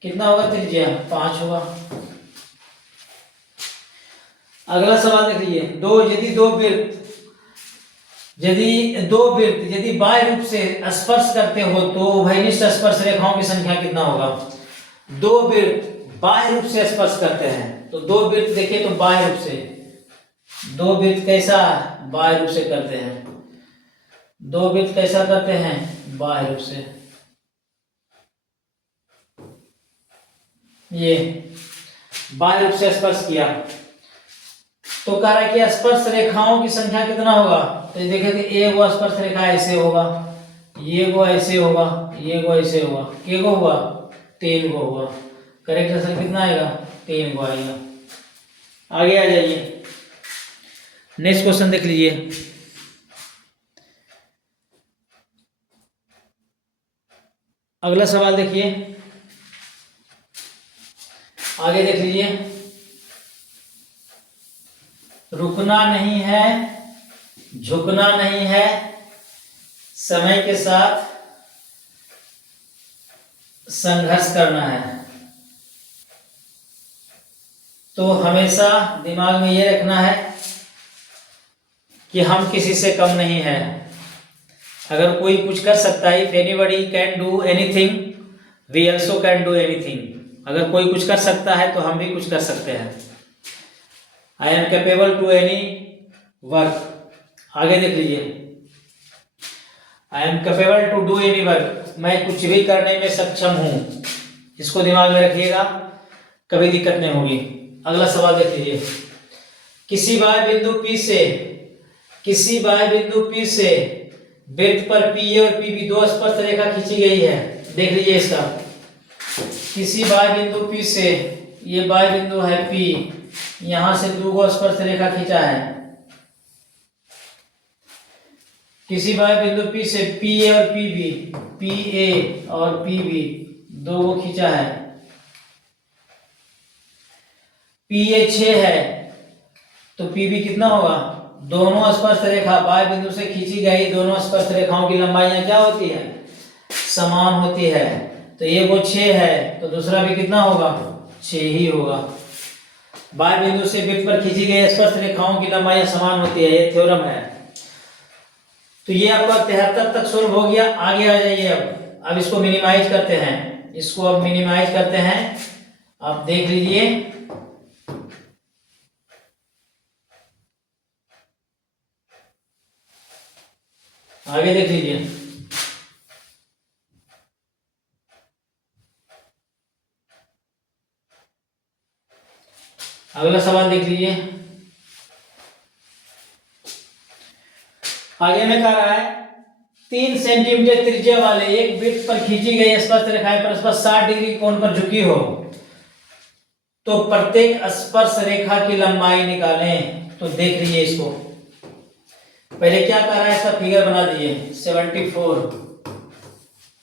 कितना होगा त्रिज्या 5 होगा। अगला सवाल देख लीजिए, यदि बाह्य रूप से स्पर्श करते हो तो उभयनिष्ठ स्पर्श रेखाओं की संख्या कितना होगा। दो वृत्त बाह्य रूप से स्पर्श करते हैं, तो दो वृत्त देखिए तो बाह्य रूप से, दो वृत्त कैसा बाह्य रूप से करते हैं, दो वृत्त कैसा करते हैं बाह्य रूप से, ये बाह्य रूप से स्पर्श किया, तो कह रहा है कि स्पर्श रेखाओं की संख्या कितना होगा, तो देखिए कि एक वो स्पर्श रेखा ऐसे होगा, ये वो ऐसे होगा, ये वो ऐसे होगा, के को हुआ 3 को हुआ, करेक्ट आंसर कितना आएगा 3 को आएगा। आगे आ जाइए, नेक्स्ट क्वेश्चन देख लीजिए। अगला सवाल देखिए, आगे देख लीजिए, रुकना नहीं है, झुकना नहीं है, समय के साथ संघर्ष करना है। तो हमेशा दिमाग में ये रखना है कि हम किसी से कम नहीं है। अगर कोई कुछ कर सकता है, if anybody can do anything we also can do anything. अगर कोई कुछ कर सकता है तो हम भी कुछ कर सकते हैं। I am capable to any work. आगे देख लीजिए, I am capable to do any work, मैं कुछ भी करने में सक्षम हूं। इसको दिमाग में रखिएगा, कभी दिक्कत नहीं होगी। अगला सवाल देख लीजिए, किसी बाह्य बिंदु P से वृत्त पर PA और PB दो स्पर्श रेखा खींची गई है। देख लीजिए इसका, किसी बाह्य बिंदु P से, ये बाह्य बिंदु है P, यहां से दो स्पर्श रेखा खींचा है। किसी बाह्य बिंदु P से PA और PB दो को खींचा है। PA 6 है तो PB कितना होगा, दोनों स्पर्श रेखा बाह्य बिंदु से खींची गई दोनों स्पर्श रेखाओं की लंबाइयां क्या होती है, समान होती है। तो ये वो 6 है तो दूसरा भी कितना होगा 6 ही होगा। बाह्य बिंदु से वृत्त पर खींची गई स्पर्श रेखाओं की लंबाइयां समान होती है, ये थ्योरम है। तो ये आपका 73 तक सोल्व हो गया। आगे आ जाइए, अब इसको मिनिमाइज करते हैं, इसको अब मिनिमाइज करते हैं। आप देख लीजिए, आगे देख लीजिए, अगला सवाल देख लीजिए। आगे में कह रहा है 3 सेंटीमीटर त्रिज्या वाले एक वृत्त पर खींची गई स्पर्श रेखाएं परस्पर 60 डिग्री कोण पर झुकी हो तो प्रत्येक स्पर्श रेखा की लंबाई निकालें। तो देख लीजिए इसको, पहले क्या कर रहा है, इसका फिगर बना दीजिए 74।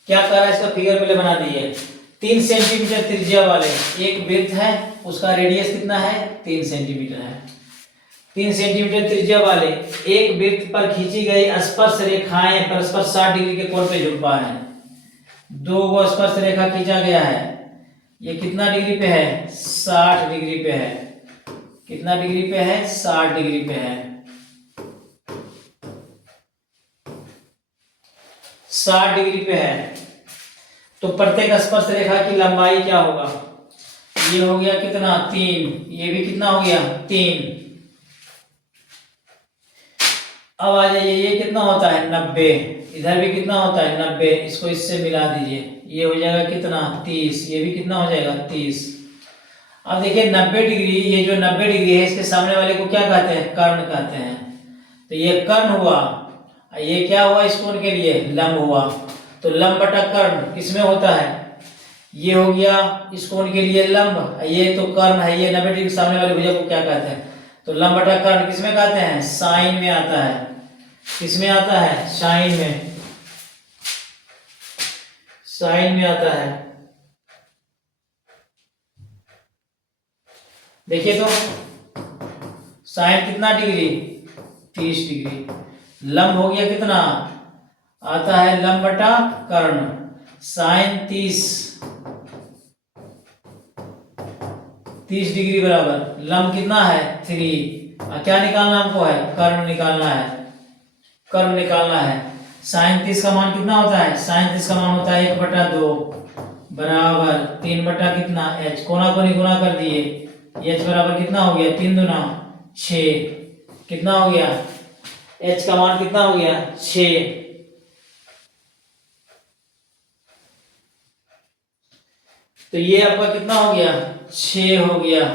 क्या कर रहा है, इसका फिगर पहले बना दीजिए। 3 सेंटीमीटर त्रिज्या वाले एक वृत्त है, उसका रेडियस कितना है 3 सेंटीमीटर है। 3 सेंटीमीटर त्रिज्या वाले एक वृत्त पर खींची गई स्पर्श रेखाएं परस्पर 60 डिग्री के कोण पे झुक पा है। दो वो स्पर्श रेखा खींचा गया है, ये कितना डिग्री पे है 60 डिग्री पे है। कितना डिग्री पे है 60 डिग्री पे है। 60 डिग्री पे है तो प्रत्येक स्पर्श रेखा की लंबाई क्या होगा, ये हो गया कितना 3, ये भी कितना हो गया 3। अब आ जाइए, ये कितना होता है 90, इधर भी कितना होता है 90, इसको इससे मिला दीजिए, ये हो जाएगा कितना 30, ये भी कितना हो जाएगा 30। अब देखिए 90 डिग्री, ये जो 90 डिग्री है इसके सामने वाले को क्या कहते हैं, कर्ण कहते हैं। तो ये कर्ण हुआ, ये क्या हुआ इस कोण के लिए लंब हुआ। तो लंब बटा कर्ण किसमें होता है, ये हो गया इस कोण के लिए लंब, ये तो कर्ण है, ये 90 डिग्री सामने वाली भुजा को क्या कहते हैं, तो लंब बटा कर्ण किसमें कहते हैं, साइन में आता है। किसमें आता है, साइन में। साइन में आता है। देखिए तो साइन कितना डिग्री, 30 डिग्री। लंब हो गया कितना, आता है लंब बटा कर्ण, साइन 30 डिग्री बराबर लंब कितना है 3। क्या निकालना हमको है, कर्ण निकालना है, कर्ण निकालना है। साइन 30 का मान कितना होता है, साइन 30 का मान होता है 1/2 बराबर 3 कितना h, कोना कोनी गुना कर दिए, h बराबर कितना हो गया 3 दूना 6, कितना हो गया h का मान कितना हो गया 6। तो ये आपका कितना हो गया 6 हो गया।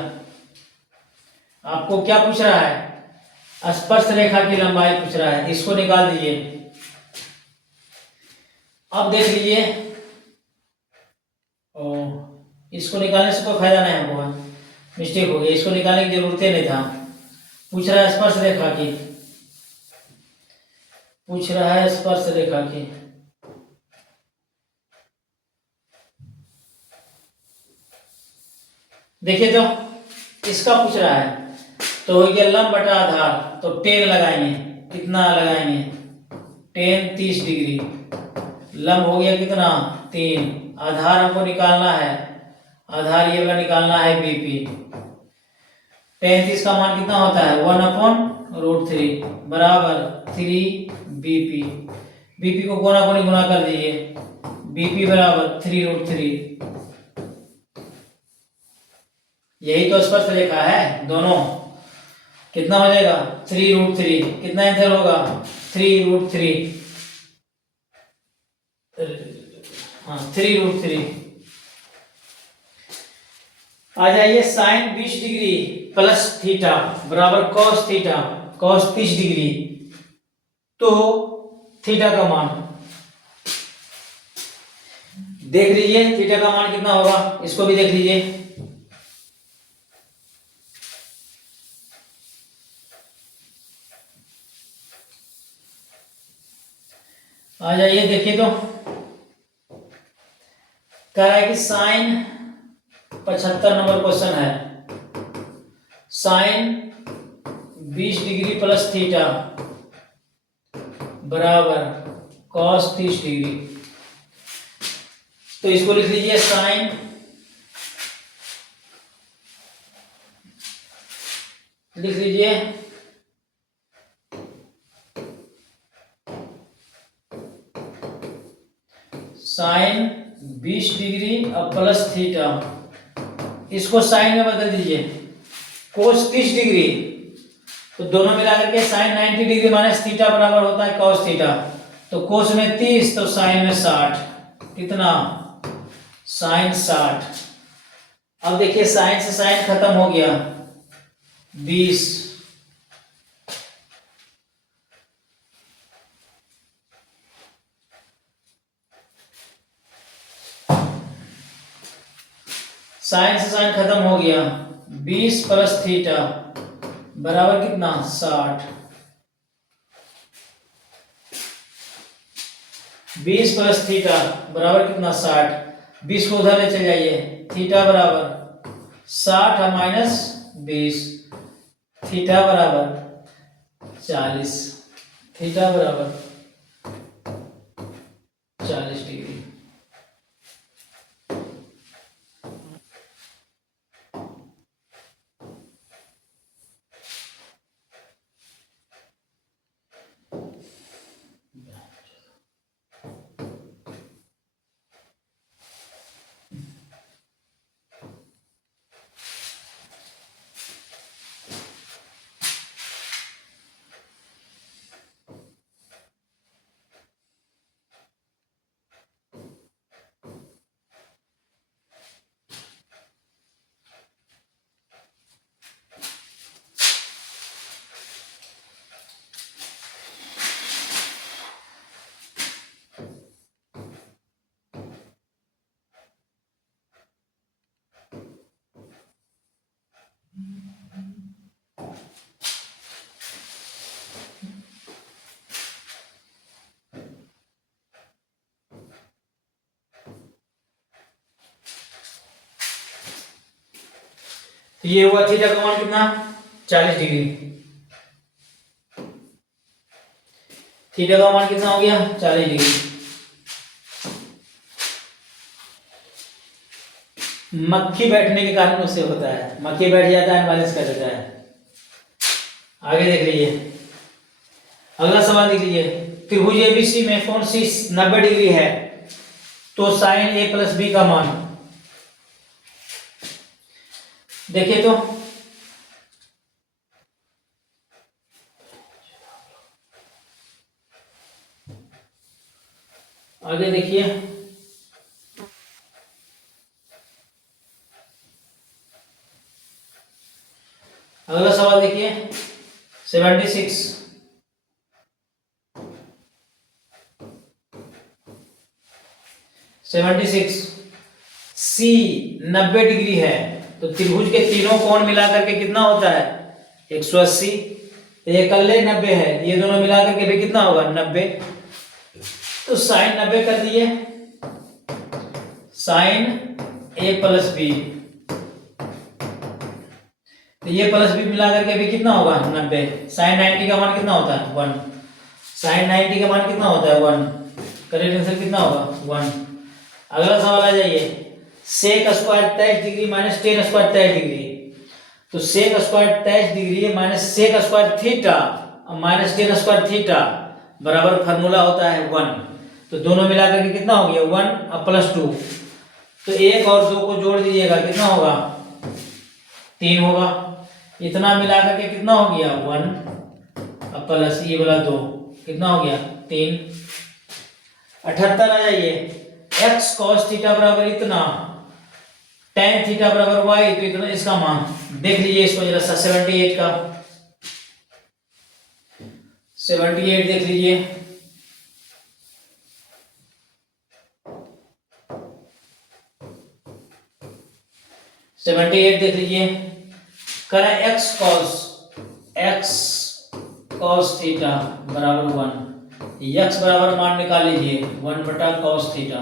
आपको क्या पूछ रहा है, स्पर्श रेखा की लंबाई पूछ रहा है, इसको निकाल दीजिए। अब देख लीजिए, इसको निकालने से कोई फायदा नहीं हमको, मिस्टेक हो गया, इसको निकालने की जरूरत ही नहीं था। पूछ रहा है स्पर्श रेखा की, पूछ रहा है स्पर्श रेखा की। देखिए तो इसका पूछ रहा है, तो हो गया लंब बटा आधार, तो 10 लगाएंगे, कितना लगाएंगे 10 30 डिग्री, लंब हो गया कितना 3, आधार हमको निकालना है, आधार ये वाला निकालना है बीपी। 35 का मान कितना होता है 1/√3 बराबर 3 बीपी। बीपी को कोना कोनी गुना कर दीजिए, बीपी बराबर 3√3। यही तो स्पर्श रेखा है दोनों, कितना हो जाएगा 3√3, कितना आंसर होगा 3√3, हाँ 3√3। आ जाइए, साइन 20 डिग्री प्लस थीटा बराबर कॉस थीटा, कॉस 30 डिग्री, तो थीटा का मान देख लीजिए, थीटा का मान कितना होगा, इसको भी देख लीजिए। आ जाइए, देखिए तो कह रहा है कि साइन 75 नंबर क्वेश्चन है, साइन 20 डिग्री प्लस थीटा बराबर कॉस 30 डिग्री, तो इसको लिख लीजिए साइन लिख लीजिए साइन 20 डिग्री और प्लस थीटा, इसको साइन में बदल दीजिए, कोस 30 डिग्री, तो दोनों मिलाकर के साइन 90 डिग्री माइनस थीटा बराबर होता है कॉस थीटा, तो कोस में 30 तो साइन में 60, कितना साइन 60। अब देखिए साइन से साइन खत्म हो गया 20, साइन से साइन खत्म हो गया, 20 प्लस थीटा बराबर कितना 60, 20 प्लस थीटा बराबर कितना 60, 20 को उधर ले चले जाइए, थीटा बराबर 60 माइनस 20, थीटा बराबर 40, थीटा बराबर 40 डिग्री। तो ये हुआ थीटा का मान कितना 40 डिग्री। थीटा का मान कितना हो गया 40 डिग्री। मक्खी बैठने के कारण उससे होता है, मक्खी बैठ जाता है माइनस कर देता है। आगे देख लीजिए, अगला सवाल देख लीजिए। त्रिभुज एबीसी में कौन सी 90 डिग्री है तो साइन ए प्लस बी का मान देखिए। तो आगे देखिए, अगला सवाल देखिए 76। सी 90 डिग्री है तो त्रिभुज के तीनों कोण मिलाकर के कितना होता है 180। ये कल्ले 90 है, ये दोनों मिलाकर के भी कितना होगा 90। तो साइन 90 कर दिए, साइन ए प्लस बी, तो ये प्लस बी मिला करके भी कितना होगा 90। साइन 90 का मान कितना होता है 1। साइन 90 का मान कितना होता है 1। करेक्ट आंसर कितना होगा 1। अगला सवाल आ जाइए, sec square 23 degree minus ten square 23 degree. तो sec square 23 degree minus sec square theta minus ten square theta बराबर फार्मूला होता है 1। तो दोनों मिलाकर के कितना हो गया 1 और प्लस 2। तो 1 और 2 को जोड़ दीजिएगा कितना होगा 3 होगा। इतना मिलाकर के कितना हो गया 1 और प्लस ये वाला 2 कितना हो गया 3। 78 आ जाइए, x cos थीटा बराबर इतना, tan थीटा बराबर y, तो इतना इसका मान देख लीजिए। इसको जरा सा 78 का 78 देख लीजिए। देख लीजिए, करें x cos थीटा बराबर 1, x बराबर मान निकाल लीजिए 1 बटा cos थीटा।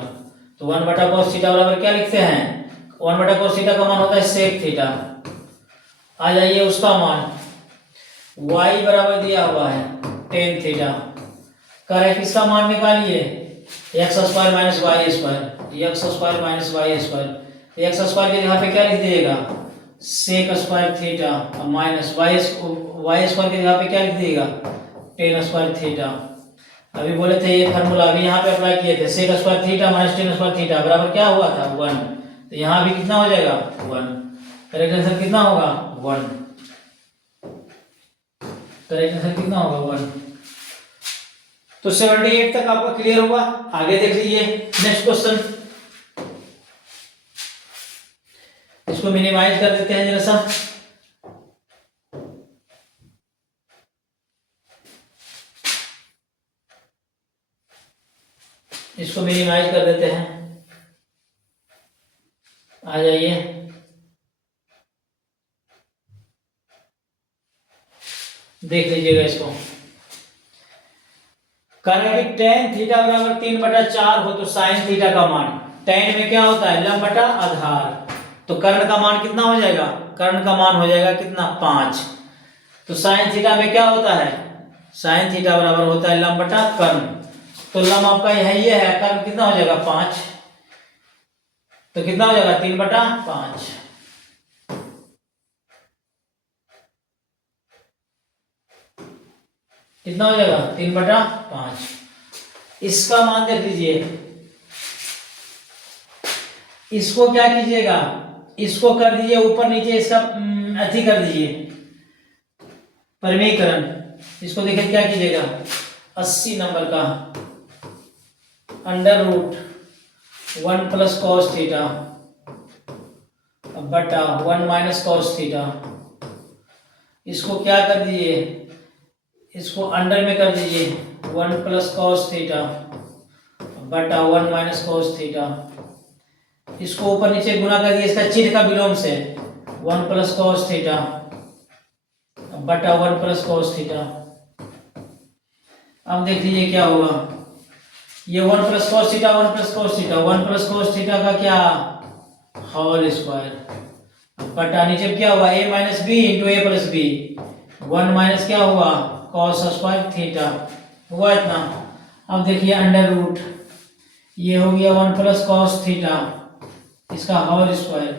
तो 1 बटा cos थीटा बराबर क्या लिखते हैं 1 बटा cos थीटा का मान होता है sec थीटा। आ जाइए उसका मान, y बराबर दिया हुआ है tan थीटा। करें किसका मान निकालिए x square minus Y square, x square minus Y square. तो x स्क्वायर के जगह पे क्या लिख दीजिएगा सेक स्क्वायर थीटा और माइनस वाई स्क्वायर के जगह पे क्या लिख दीजिएगा टेन स्क्वायर थीटा। अभी बोले थे ये फार्मूला अभी यहाँ पे अप्लाई किए थे, sec square theta minus ten square theta बराबर क्या हुआ था 1। तो यहाँ भी कितना हो जाएगा 1। करेक्ट आंसर कितना होगा 1। करेक्ट आंसर कितना होगा 1। तो 78 तक आपका क्लियर हुआ। आगे देख लीजिए नेक्स्ट क्वेश्चन, इसको मिनिमाइज कर देते हैं जरा सा। इसको मिनिमाइज कर देते हैं, आ जाइए। देख लीजिएगा इसको, करें कि tan थीटा बराबर 3/4 हो तो साइन थीटा का मान, tan में क्या होता है लंब बटा आधार, तो कर्ण का मान कितना हो जाएगा कर्ण का मान हो जाएगा कितना 5। तो साइन थीटा में क्या होता है साइन थीटा बराबर होता है लंब बटा कर्ण। तो लंब आपका ये है, कर्ण कितना हो जाएगा 5, तो कितना हो जाएगा 3/5। कितना हो जाएगा 3/5। इसका मान देख लीजिए, इसको क्या कीजिएगा इसको कर दीजिए ऊपर नीचे, इसका अति कर दीजिए परिमेयकरण। इसको देखिए क्या कीजिएगा 80 नंबर का under root 1 plus cos theta बटा 1 माइनस कॉस थीटा। इसको क्या कर दीजिए इसको अंडर में कर दीजिए 1 प्लस कॉस थीटा बटा 1 माइनस कॉस थीटा। इसको ऊपर नीचे गुना कर दिए इसका चिन्ह का विलोम से 1 प्लस कॉस थीटा बटा 1 प्लस कॉस थीटा। अब देख लीजिए क्या होगा, ये 1 plus cos theta 1 plus cos theta 1 plus cos theta का क्या होल स्क्वायर बटा नीचे क्या हुआ a minus B into A plus B, 1 minus क्या हुआ कॉस स्क्वायर थीटा हुआ इतना। अब देखिए अंडर रूट, ये हो गया 1 प्लस कॉस थीटा इसका होल स्क्वायर,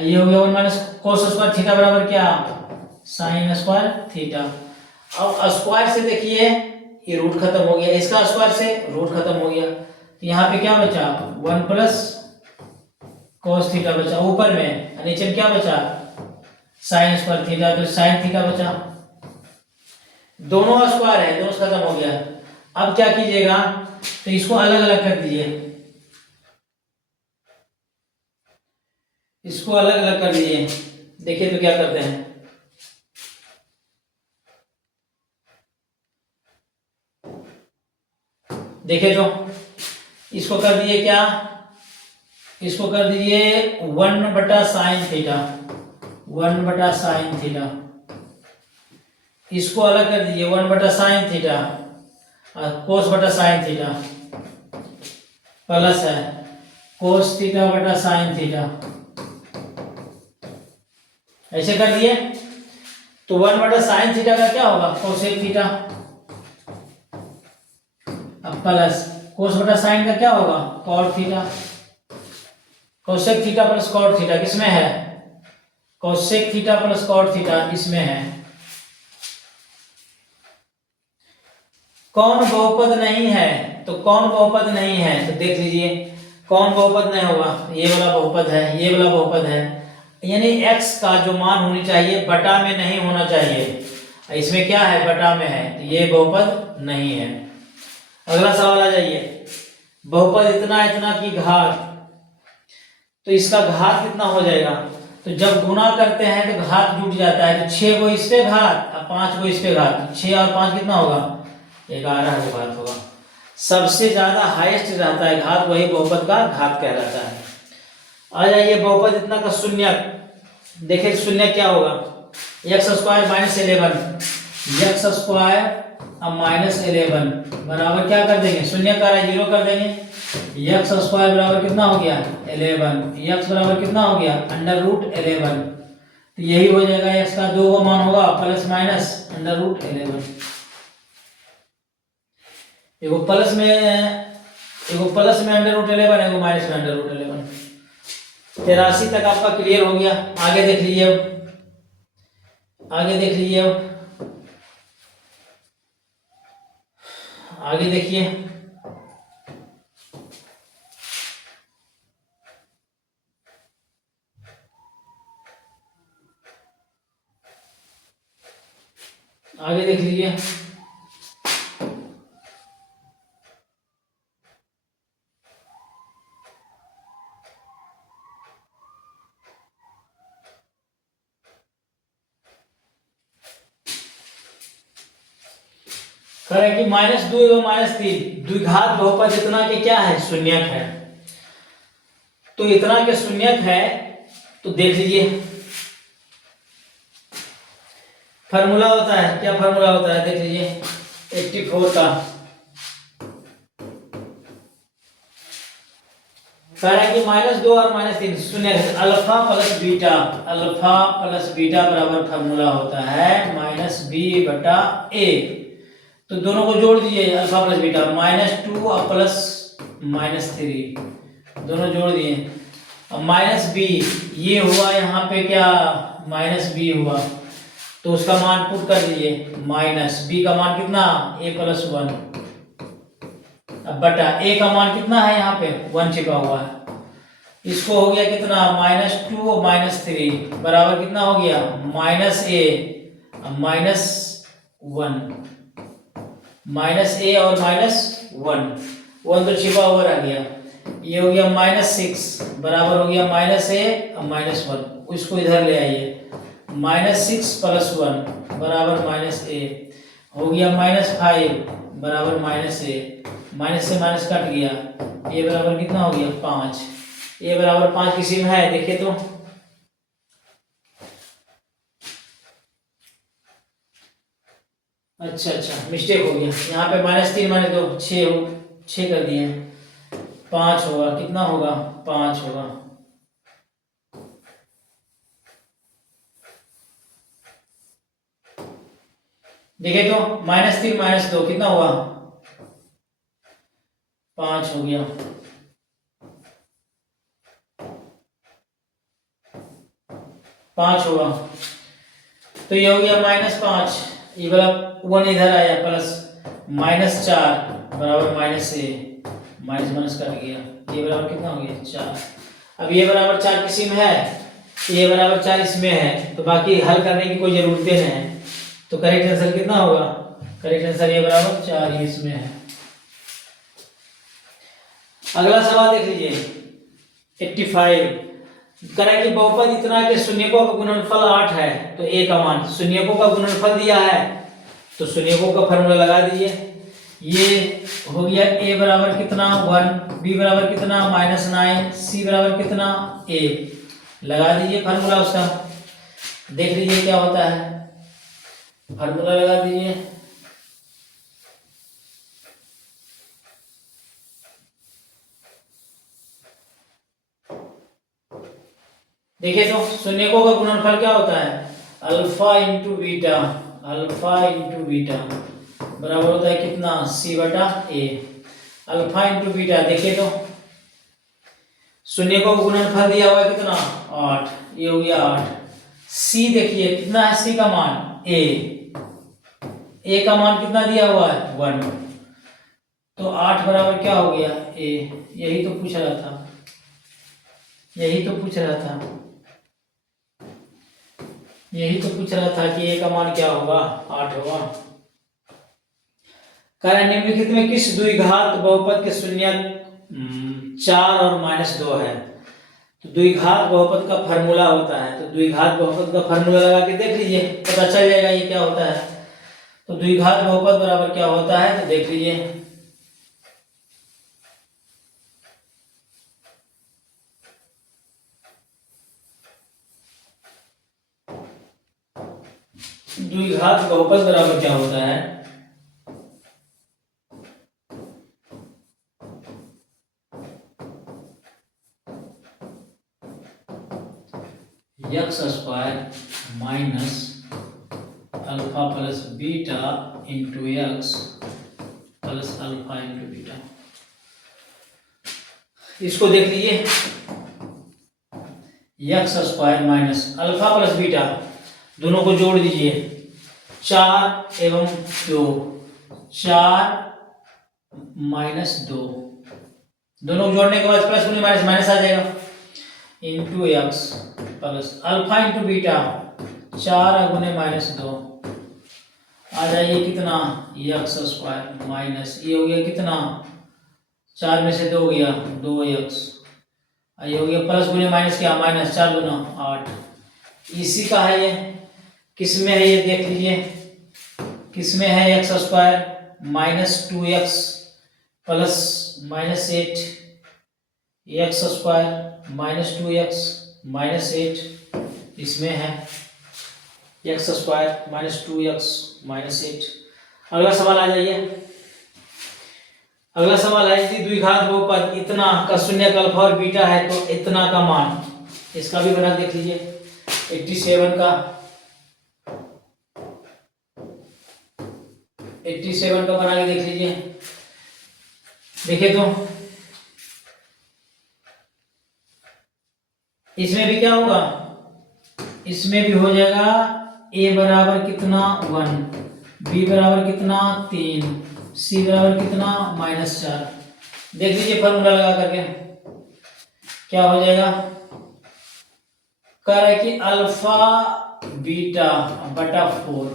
ये हो गया 1 माइनस कॉस स्क्वायर थीटा बराबर क्या साइन स्क्वायर थीटा। अब स्क्वायर से देखिए ये रूट खत्म हो गया, इसका स्क्वायर से रूट खत्म हो गया, तो यहाँ पे क्या बचा 1 प्लस कॉस थीटा बचा ऊपर में, नीचे क्या बचा साइन स्क्वायर थीटा, तो साइन थीटा बचा। दोनों स्क्वायर है, दोनों खत्म हो गया। अब क्या कीजिएगा, तो इसको अलग अलग कर दीजिए, इसको अलग अलग कर दीजिए। देखिए तो क्या करते हैं, देखिए तो इसको कर दीजिए क्या, इसको कर दीजिए 1 बटा साइन थीटा, 1 बटा साइन थीटा, इसको अलग कर दीजिए 1 बटा साइन थीटा और कोस बटा साइन थीटा प्लस है कोस थीटा बटा साइन थीटा, ऐसे कर दिए। तो 1 बटा साइन थीटा का क्या होगा कोसेक थीटा, अब प्लस कोस बटा साइन का क्या होगा cot theta, cosec theta plus cot theta किसमें है, cosec theta plus cot theta इसमें है। कौन बहुपद नहीं है, तो कौन बहुपद नहीं है तो देख लीजिए कौन बहुपद नहीं होगा, ये वाला बहुपद है, ये वाला बहुपद है, यानी x का जो मान होनी चाहिए बटा में नहीं होना चाहिए, इसमें क्या है बटा में है, तो ये बहुपद नहीं है। अगला सवाल आ जाइए, बहुपद इतना इतना की घात, तो इसका घात कितना हो जाएगा, तो जब गुना करते हैं तो घात जुट जाता है, तो 6 को इस पे घात और 5 को इस पे घात, 6 और 5 कितना होगा 11 को घात होगा। सबसे ज्यादा हाईएस्ट रहता है घात, वही बहुपद का घात कहलाता है। आ जाइए बहुपद इतना का शून्य, देखिए शून्य क्या होगा, x square minus 11, x square अब माइनस 11 बराबर क्या कर देंगे, शून्य का 0 कर देंगे, एक्स स्क्वायर बराबर कितना हो गया 11, एक्स बराबर कितना हो गया अंडर रूट 11, तो यही हो जाएगा एक्स का दो का मान होगा प्लस माइनस अंडर रूट 11। एगो प्लस में अंडर रूट 11, एगो माइनस में अंडर रूट 11। 83 तक आपका क्लियर हो गया। आगे देख लीजिए, अब आगे देख लीजिए, अब आगे देखिए, आगे देख लीजिए, करें कि -2 एवं -3 द्विघात बहुपद इतना के क्या है शून्यक है, तो इतना के शून्यक है, तो देख लीजिए फार्मूला होता है, क्या फार्मूला होता है देख लीजिए 84 का, कह रहा है कि -2 और -3 शून्य, अल्फा प्लस बीटा बराबर फार्मूला होता है -b बटा a, तो दोनों को जोड़ दीजिए अल्फा प्लस बीटा, -2 और प्लस -3 दोनों जोड़ दिए, अब -b ये हुआ यहाँ पे क्या -b हुआ, तो उसका मान पुट कर दीजिए, -b का मान कितना a+1, अब बटा a का मान कितना है यहाँ पे 1 छिपा हुआ है, इसको हो गया कितना -2 और -3 बराबर कितना हो गया -a -1 और -1 तो छिपा हुआ रह गया, ये हो गया -6 बराबर हो गया -a और -1, इसको इधर ले आइए, -6 + 1 बराबर -a हो गया, -5 बराबर -a, माइनस से माइनस कट गया, a बराबर कितना हो गया 5, a बराबर 5 किसी में है देखिए तो, अच्छा मिस्टेक हो गया, यहाँ पे -3 -2 6 कर दिए, 5 होगा, कितना होगा 5 होगा, देखिए तो -3 -2 कितना हुआ, 5 हो गया। 5 हुआ तो ये हो गया -5, ये वाला 1 इधर आया, प्लस -4 बराबर -a, माइनस माइनस कट गया, ये बराबर कितना हो गया 4। अब ये बराबर 4 किसी में है, ये बराबर 4 इसमें है, तो बाकी हल करने की कोई जरूरत नहीं है। तो करेक्ट आंसर कितना होगा, करेक्ट आंसर ये बराबर 4 ही इसमें है। अगला सवाल देख लीजिए 85, करें कि बहुपद इतना के शून्यकों का गुणनफल 8 है, तो a का मान, शून्यकों का गुणनफल दिया है तो शून्यकों का फॉर्मूला लगा दीजिए। ये हो गया a बराबर कितना 1, b बराबर कितना -9, c बराबर कितना a, लगा दीजिए फार्मूला उसका, देख लीजिए क्या होता है, फार्मूला लगा दीजिए। देखिए तो शून्यकों का गुणनफल क्या होता है, alpha into beta, alpha into beta बराबर होता है कितना c बटा a, अल्फा इंटू बीटा। देखिए तो शून्यकों का गुणनफल दिया हुआ है कितना 8, ये हो गया 8। c देखिए कितना है, c का मान a का मान कितना दिया हुआ है 1, तो 8 बराबर क्या हो गया a, यही तो पूछ रहा था, यही तो पूछ रहा था, यही तो पूछ रहा था कि a का मान क्या होगा 8 होगा। कारण निम्नलिखित में किस द्विघात बहुपद के शून्य 4 और -2 है, तो द्विघात बहुपद का फार्मूला होता है, तो द्विघात बहुपद का फार्मूला लगा के देख लीजिए, पता चल जाएगा ये क्या होता है। तो द्विघात बहुपद बराबर क्या होता है, तो देख लीजिए, द्विघात बहुपद बराबर क्या होता है, x square minus alpha plus beta into x plus alpha into beta. इसको देख लीजिए, x square minus alpha plus beta, दोनों को जोड़ दीजिए, 4 एवं 2, 4 -2, दोनों को जोड़ने के बाद प्लस माइनस माइनस आ जाएगा, into x plus alpha into beta 4 गुने -2, आ जाइए कितना एक्स स्क्वायर माइनस, ये हो गया कितना 4 में से 2 गया 2x, ये हो गया प्लस गुने माइनस क्या माइनस, 4 गुना 8, इसी का है ये, किस में है ये देख लीजिए, किस में है x square -2x plus -8, x square -2x -8 इसमें है, एक्स स्क्वायर -2x -8। अगला सवाल आ जाइए, अगला सवाल है यदि द्विघात बहुपद इतना का शून्य का अल्फा और बीटा है तो इतना का मान, इसका भी बना देख लीजिए 87 का, 87 का बना के देख लीजिए। देखिए तो इसमें भी क्या होगा, इसमें भी हो जाएगा a बराबर कितना 1, b बराबर कितना 3, c बराबर कितना -4। देख लीजिए फॉर्मूला लगा करके क्या हो जाएगा, कह रहा है कि अल्फा बीटा बटा 4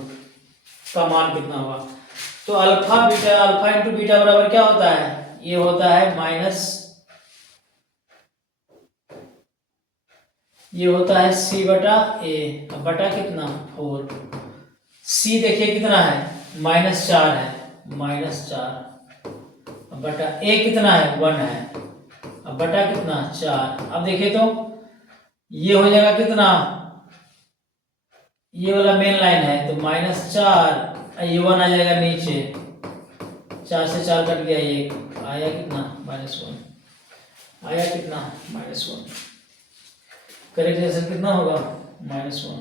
का मान कितना होगा, तो alpha beta, alpha into beta बराबर क्या होता है, ये होता है ये होता है c बटा a बटा कितना 4, c देखिए कितना है -4 है, -4 बटा a कितना है 1 है, अब बटा कितना 4। अब देखिए तो ये हो जाएगा कितना, ये वाला मेन लाइन है तो -4, ये 1 आ जाएगा नीचे, 4 से 4 कट गया, ये आया कितना -1, आया कितना -1, करेक्ट आंसर कितना होगा -1।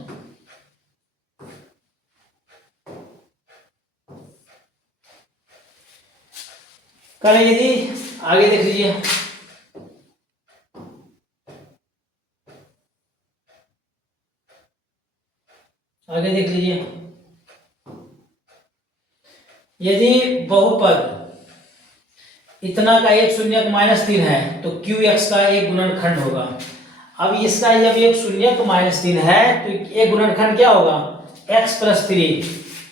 करें यदि आगे देख लीजिए, आगे देख लीजिए, यदि बहुपद इतना का एक शून्यक -3 है तो क्यू एक्स का एक गुणनखंड होगा। अब इसका जब एक शून्यक -3 है तो एक गुणनखंड क्या होगा, x + 3,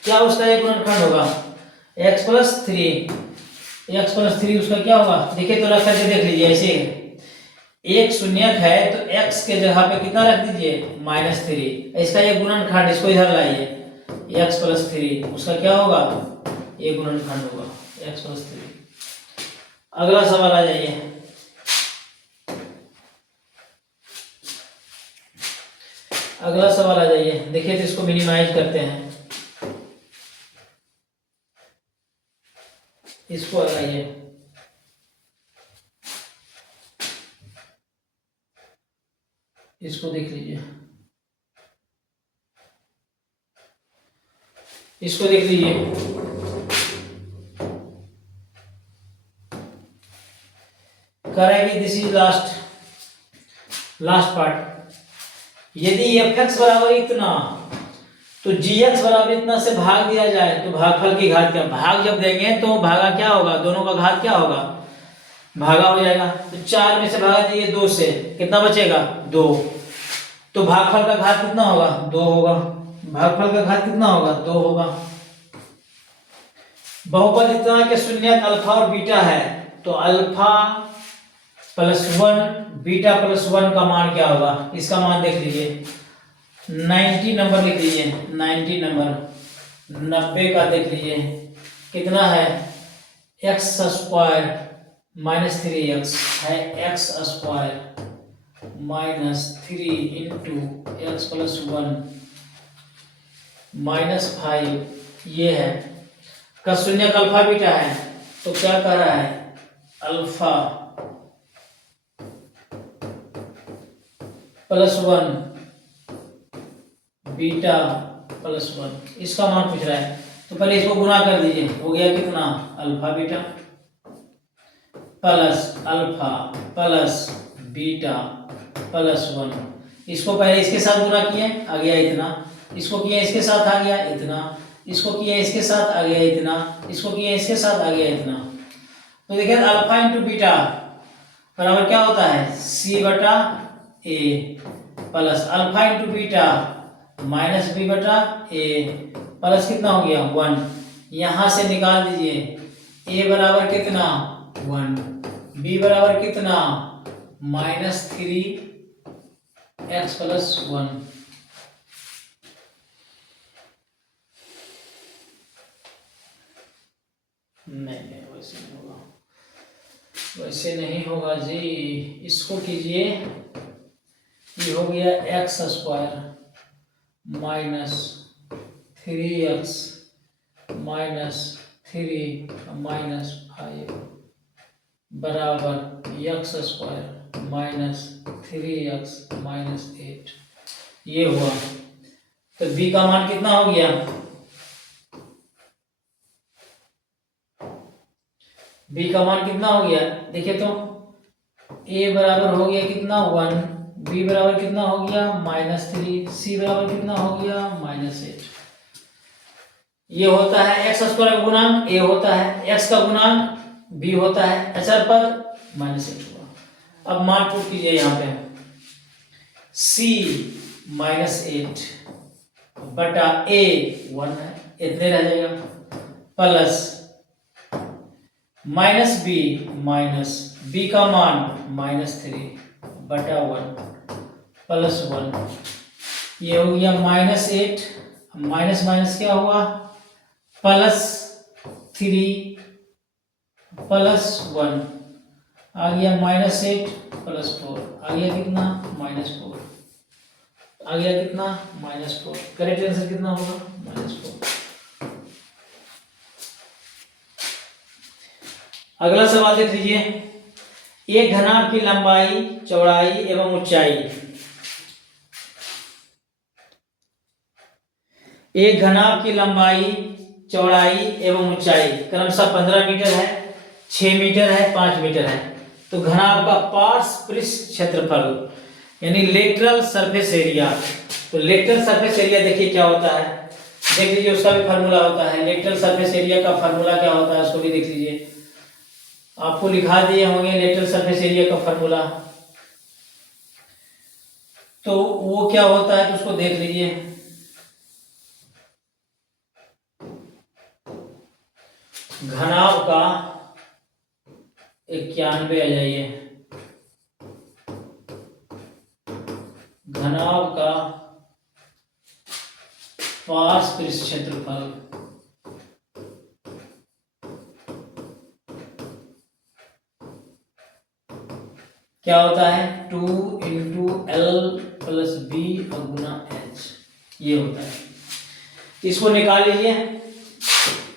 क्या उसका एक गुणनखंड होगा x + 3, x + 3 उसका क्या होगा, देखिए तो रख करके देख लीजिए। ऐसे एक शून्यक है तो x के जगह पे कितना रख दीजिए -3, इसका एक गुणनखंड, इसको इधर लाइए, x + 3 उसका क्या होगा, एक गुणनखंड होगा x + 3। अगला सवाल आ जाइए, अगला सवाल आ जाइए, देखिए तो इसको मिनिमाइज करते हैं, इसको लगाइए, इसको देख लीजिए, इसको देख लीजिए, करेंगे दिस इज लास्ट पार्ट। यदि f(x) बराबर इतना तो gx बराबर इतना से भाग दिया जाए तो भागफल की घात क्या, भाग जब देंगे तो भागा क्या होगा, दोनों का घात क्या होगा, भागा हो जाएगा। तो 4 में से भागा दीजिए 2 से, कितना बचेगा 2, तो भागफल का घात कितना होगा 2 होगा, भागफल का घात कितना होगा 2 होगा। बहुपद इतना के शून्यक अल्फा और बीटा है तो अल्फा +1 बीटा +1 का मान क्या होगा, इसका मान देख लीजिए, 90 नंबर लिख लीजिए, 90 नंबर 90 का देख लीजिए कितना है, x² -3x है, x² -3 इंटू x +1 -5 ये है का शून्यक अल्फा बीटा है। तो क्या कर रहा है, अल्फा +1 बीटा +1 इसका मान पूछ रहा है, तो पहले इसको गुणा कर दीजिए, हो गया कितना, alpha beta plus alpha plus beta +1, इसको पहले इसके साथ गुणा किए आ गया इतना, इसको किया इसके साथ आ गया इतना, इसको किया इसके साथ आ गया इतना, इसको किया इसके साथ आ गया इतना। तो देखिए अल्फा इंटू बीटा बराबर क्या होता है, c/a plus alpha into beta -b/a plus कितना हो गया 1, यहां से निकाल दीजिए a बराबर कितना 1, b बराबर कितना -3x + 1। नहीं वैसे नहीं होगा, वैसे नहीं होगा जी, इसको कीजिए, ये हो गया x² -3x -3 -5 बराबर x² -3x -8 ये हुआ। तो b का मान कितना हो गया, b का मान कितना हो गया, देखिए तो a बराबर हो गया कितना 1, b बराबर कितना हो गया -3, c बराबर कितना हो गया -8। ये होता है x² का गुणांक, a होता है x का गुणांक, b होता है अचर पद -8 हुआ। अब मान पुट कीजिए यहाँ पे, c -8 बटा a 1 है, इतने रह जाएगा, प्लस -b का मान -3 बटा 1 प्लस 1, ये हो गया -8 माइनस माइनस क्या हुआ +3 +1 आ गया -8 +4 आ गया कितना -4 आ गया कितना -4। करेक्ट आंसर कितना होगा -4। अगला सवाल देख लीजिए, एक घनाभ की लंबाई चौड़ाई एवं ऊंचाई, एक घनाभ की लंबाई चौड़ाई एवं ऊंचाई क्रमशः 15 मीटर है 6 मीटर है, 5 मीटर है। तो घनाभ का पार्श्व पृष्ठ क्षेत्रफल यानी लेटरल सरफेस एरिया। तो लेटरल सरफेस एरिया देखिए क्या होता है, देख लीजिए, उसका भी फार्मूला होता है। लेटरल सरफेस एरिया का फार्मूला क्या होता है उसको भी देख लीजिए, आपको लिखा दिए होंगे लेटरल सरफेस एरिया का फार्मूला। तो वो क्या होता है तो उसको देख लीजिए। घनाभ का 91 आ जाइए, घनाभ का पार्श्व पृष्ठ क्षेत्रफल क्या होता है 2 इंटू एल प्लस बी गुना एच, ये होता है। इसको निकाल लीजिए।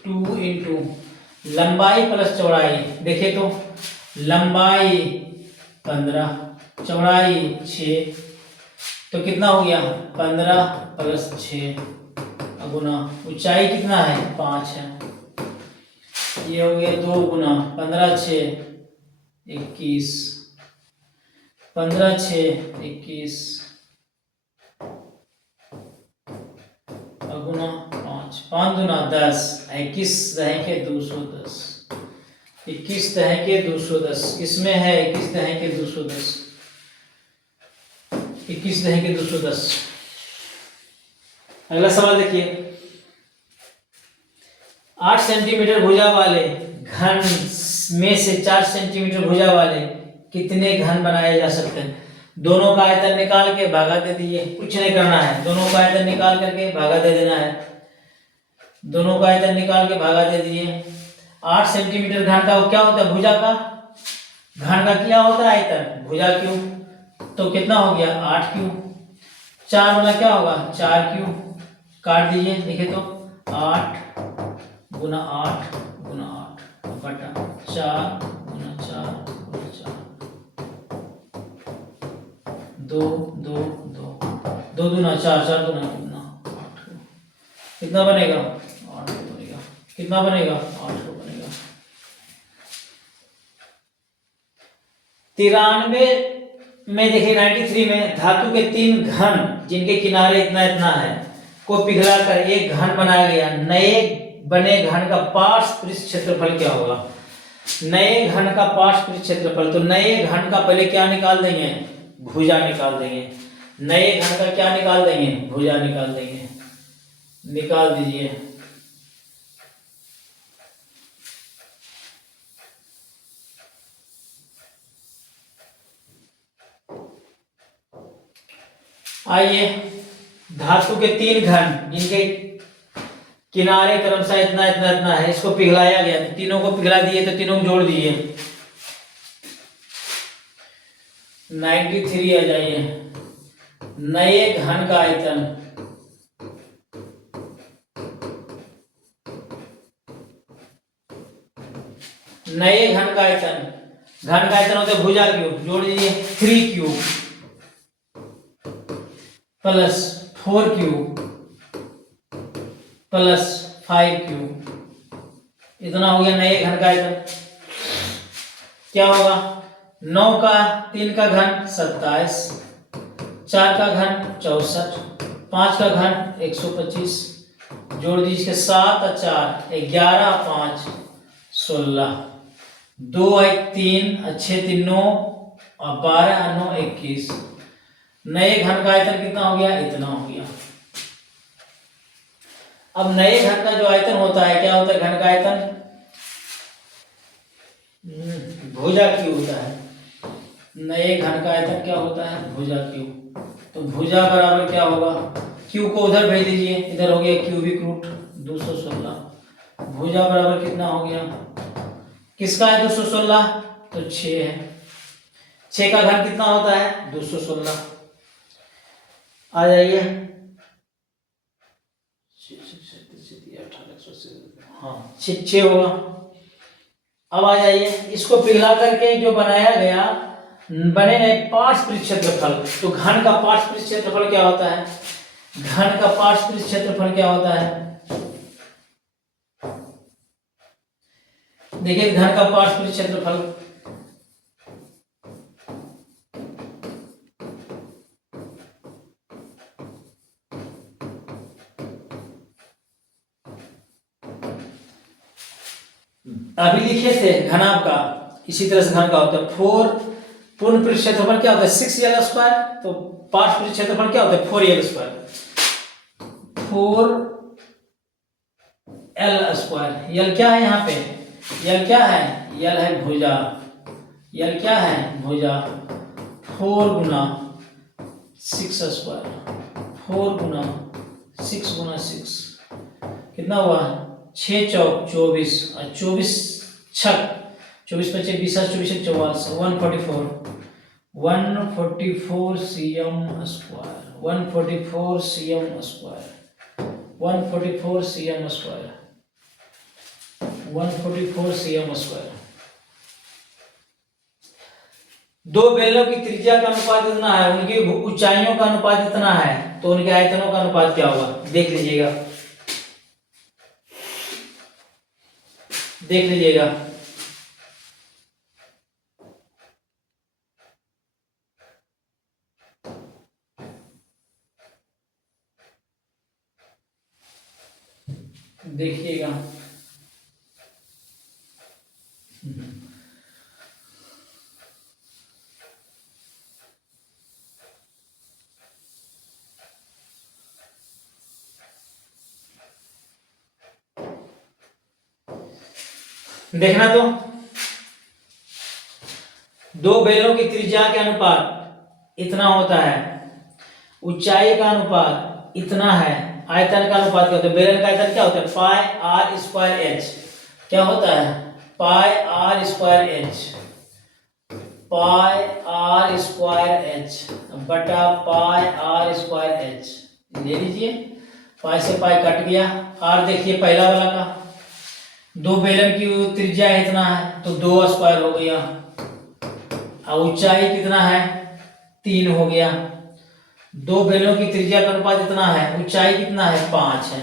2 इंटू लंबाई प्लस चौड़ाई, देखिए तो लंबाई 15, चौड़ाई 6, तो कितना हो गया 15 प्लस 6 गुना ऊंचाई कितना है 5 है, ये हो गया 2 गुना 15 6 21, 15 6 21 गुना 5, 5 गुना 10, 21 दहे के 210, 21 दहे के 210, इसमें है 21 दहे के 210, 21 दहे के 210। अगला सवाल देखिए, 8 सेंटीमीटर भुजा वाले घन में से 4 सेंटीमीटर भुजा वाले कितने घन बनाए जा सकते हैं? दोनों का आयतन निकाल के भागा दे दीजिए, कुछ नहीं करना है, दोनों का आयतन निकाल करके भागा दे देना है, दोनों का आयतन निकाल के भागा दे दीजिए। 8 सेंटीमीटर घन का क्या होता है भुजा का, घन का क्या होता है आयतन, भुजा क्यूब, तो कितना हो गया 8 क्यूब, 4 वाला क्या होगा 4 क्यूब, काट दीजिए, देखिए तो 8 गुना 8 गुना 8 बटा 4 गुना 4 गुना 4, 2 2 2 2 दूना 4 4 दूना कितना 8, कितना बनेगा 8 बनेगा, कितना बनेगा 8 बनेगा। 93 में देखिए 93 में धातु के 3 घन जिनके किनारे इतना इतना है को पिघलाकर एक घन बनाया गया, नए बने घन का पार्श्व पृष्ठ क्षेत्रफल क्या होगा? नए घन का पार्श्व पृष्ठ क्षेत्रफल, तो नए घन का पहले क्या निकाल देंगे भुजा निकाल देंगे, नए घन का क्या निकाल देंगे भुजा निकाल देंगे, निकाल दीजिए। आइए, धातु के 3 घन जिनके किनारे क्रमशः इतना इतना इतना है, इसको पिघलाया गया, तो तीनों को पिघला दिए, तो तीनों को जोड़ दिए 93 आ जाइए। नए घन का आयतन नए घन का आयतन, घन का आयतन होता है भुजा क्यूब, जोड़ दीजिए 3 cube plus 4 cube plus 5 cube, इतना हो गया नए घन का आयतन। क्या होगा 9 का 3 का घन 27, 4 का घन 64, 5 का घन 125, जोड़ दीजिए 7 और 4 11 5 16, 2 1 3 अच्छे 3 9 और 12 9 21, नए घन का आयतन कितना हो गया इतना हो गया। अब नए घन का जो आयतन होता है क्या होता है, घन का आयतन भुजा क्यूब होता है, नए घन का आयतन क्या होता है भुजा क्यूब, तो भुजा बराबर क्या होगा, क्यू को उधर भेज दीजिए, इधर हो गया क्यूबिक रूट 216, भुजा बराबर कितना हो गया, किसका है 216 तो 6 है, 6 का घन कितना होता है 216, आ जाइए हाँ 6 होगा। अब आ जाइए, इसको पिघला करके जो बनाया गया बने नए पार्श्व पृष्ठ क्षेत्रफल, तो घन का पार्श्व पृष्ठ क्षेत्रफल क्या होता है, घन का पार्श्व पृष्ठ क्षेत्रफल क्या होता है, देखिए घन का पार्श्व क्षेत्रफल अभी लिखे थे घनाभ का, इसी तरह से घन का होता है 4 पूर्ण पृष्ठ क्षेत्रफल क्या होता है 6l स्क्वायर, तो पार्श्व पृष्ठ क्षेत्रफल क्या होता है 4l स्क्वायर, 4l स्क्वायर। यल क्या है यहाँ पे, यल क्या है, यल है भुजा, यल क्या है भुजा, 4 गुना 6 स्क्वायर, 4 गुना 6 गुना 6 कितना हुआ 6 चौक 24 और 24 छक 24 पचे 20 24 44 144 cm square, 144 cm square, 144 cm square, 144 cm square. दो बेलनों की त्रिज्या का अनुपात इतना है, उनकी ऊंचाइयों का अनुपात इतना है, तो उनके आयतनों का अनुपात क्या होगा देख लीजिएगा, देख लीजिएगा। देखिएगा देखना तो, दो बेलों की त्रिज्या के अनुपात इतना होता है, ऊंचाई का अनुपात इतना है, आयतन का अनुपात क्या होता है, बेलन का आयतन क्या होता है पाई आर स्क्वायर एच, क्या होता है pi R square H, pi R square H बटा पाई आर स्क्वायर एच, ले लीजिए पाई से पाई कट गया, आर देखिए पहला वाला का, दो बेलन की त्रिज्या इतना है तो 2 स्क्वायर हो गया, और ऊंचाई कितना है 3 हो गया, दो बेलों की त्रिज्या का अनुपात इतना है, ऊंचाई कितना है 5 है,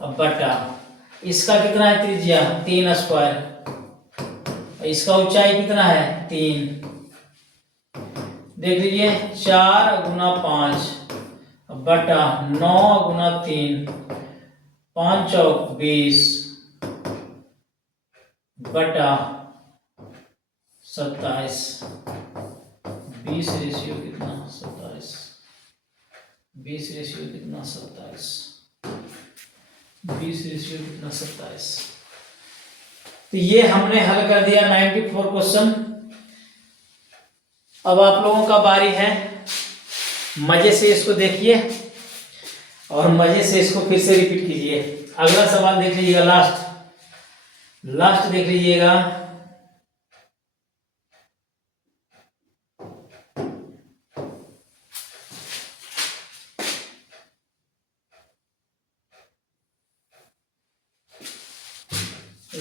अब बटा इसका कितना है त्रिज्या 3 स्क्वायर, इसका ऊंचाई कितना है 3, देख लीजिए 4 गुना 5 बटा 9 गुना 3, 5 चौक 20 बटा 27, 20 रेशियो कितना 27, 20 रेशियो कितना 27, 20 रेशियो कितना 27। तो ये हमने हल कर दिया 94 क्वेश्चन। अब आप लोगों का बारी है, मजे से इसको देखिए और मजे से इसको फिर से रिपीट कीजिए। अगला सवाल देख लीजिएगा, लास्ट देख लीजिएगा।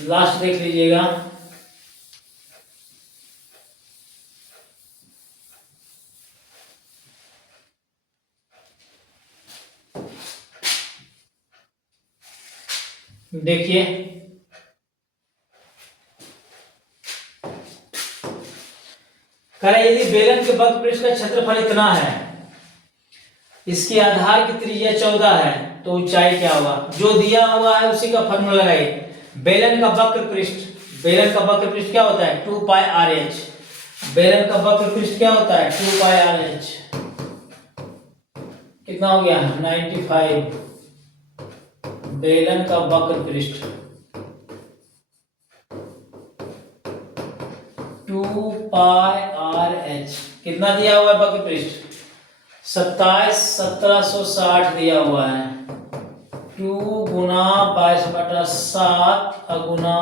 लास्ट देख लीजिएगा। देखिए यदि बेलन के वक्र पृष्ठ का क्षेत्रफल इतना है, इसके आधार की त्रिज्या 14 है, तो ऊंचाई क्या होगा, जो दिया हुआ है उसी का फॉर्मूला लगाइए। बेलन का वक्र पृष्ठ क्या होता है 2 पाई आर एच, बेलन का वक्र पृष्ठ क्या होता है 2 पाई आर एच, कितना हो गया 95, बेलन का वक्र पृष्ठ 2 पाई आर एच, कितना दिया हुआ है वक्र पृष्ठ 27 1760 दिया हुआ है, 2 गुना 22 बटा 7 गुना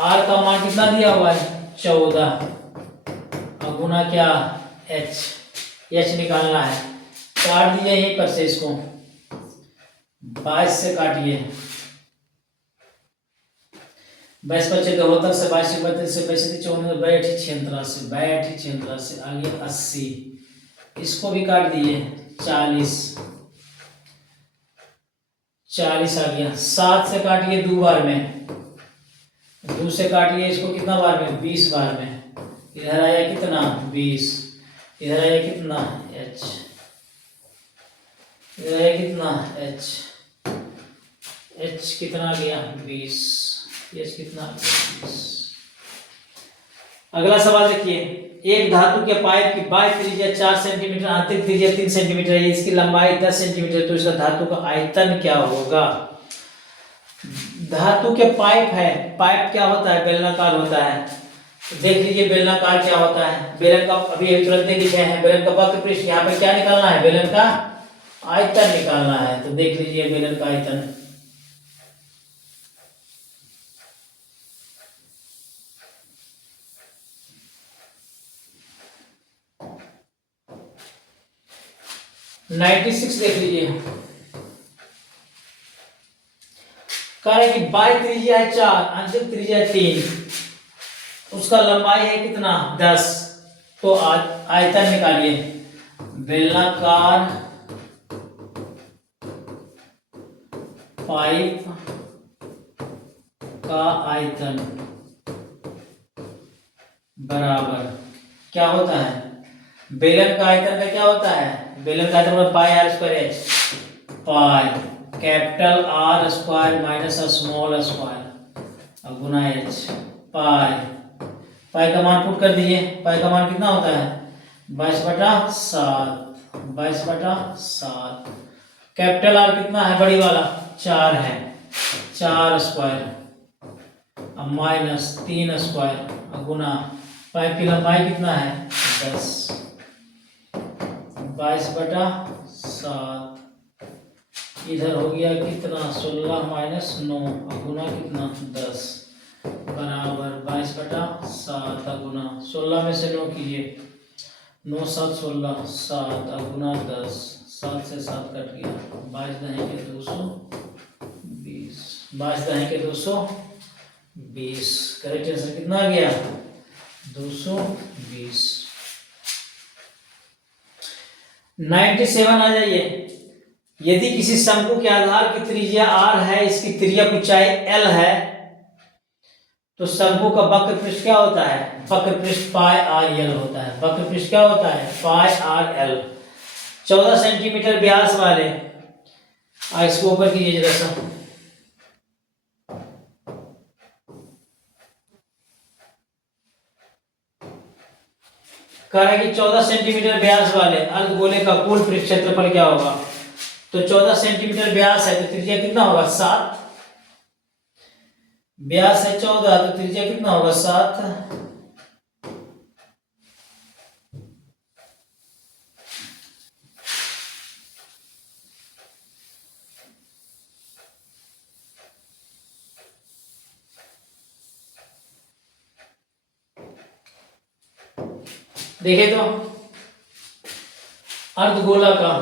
आर का मान कितना दिया हुआ है 14, गुना क्या एच निकालना है, काट दिए यहीं पर से इसको 22 से काटिए, 22 बचे 72 से 22 32 से 35 54 बैठी 86 से आ गया 80, इसको भी काट दिए 40 40 आ गया। 7 से काटिए 2 बार में, 2 से काटिए इसको कितना बार में, 20 बार में। इधर आया कितना, 20। इधर आया कितना, h। इधर आया कितना, h। h कितना गया, 20। h कितना, 20। अगला सवाल देखिए, एक धातु के पाइप की बाह्य त्रिज्या 4 सेंटीमीटर, आंतरिक त्रिज्या 3 सेंटीमीटर है, इसकी लंबाई 10 सेंटीमीटर, तो इसका धातु का आयतन क्या होगा। धातु के पाइप है, पाइप क्या होता है, बेलनाकार होता है। तो देख लीजिए बेलनाकार क्या होता है। बेलन का अभी तुरंत लिखे हैं, बेलन का वक्र पृष्ठ, यहाँ पे क्या निकालना है, बेलन का आयतन निकालना है। तो देख लीजिए बेलन का आयतन, नाइन्टी सिक्स देख लीजिए। कह रहे कि बाह्य त्रिज्या है 4, आंतरिक त्रिज्या 3, उसका लंबाई है कितना, 10। तो आयतन निकालिए। बेलनाकार पाइप का आयतन बराबर क्या होता है, बेलन का आयतन का क्या होता है, बेलन का आयतन pi R square H, pi capital R square minus small square गुना एच, पाई। पाई का मान पुट कर दीजिए। पाई का मान कितना होता है, 22/7, 22/7। कैपिटल आर कितना है, बड़ी वाला 4 है, 4 स्क्वायर अब माइनस 3 स्क्वायर गुना पाइप की लंबाई कितना है, 10, 22/7। इधर हो गया कितना, 16 माइनस 9 गुना कितना, 10 बराबर 22/7 गुना 16 में से 9 कीजिए, 9 7 16, 7 गुना 10, 7 से 7 कट गया, 22 दहेंगे 220, 22 दहेंगे 220। करेक्ट आंसर कितना आ गया, 220। 97 आ जाइए। यदि किसी शंकु के आधार की त्रिज्या r है, इसकी त्रिज्या ऊंचाई l है, तो शंकु का वक्र पृष्ठ क्या होता है, वक्र पृष्ठ पाई आर एल होता है। वक्र पृष्ठ क्या होता है, पाई आर एल। 14 सेंटीमीटर व्यास वाले, इसको ऊपर कीजिए जरा सा, कह रहा है कि 14 सेंटीमीटर व्यास वाले अर्धगोले का कुल पृष्ठ क्षेत्रफल क्या होगा। तो 14 सेंटीमीटर व्यास है तो त्रिज्या कितना होगा, 7। व्यास है 14 तो त्रिज्या कितना होगा, 7। देखे तो अर्धगोला का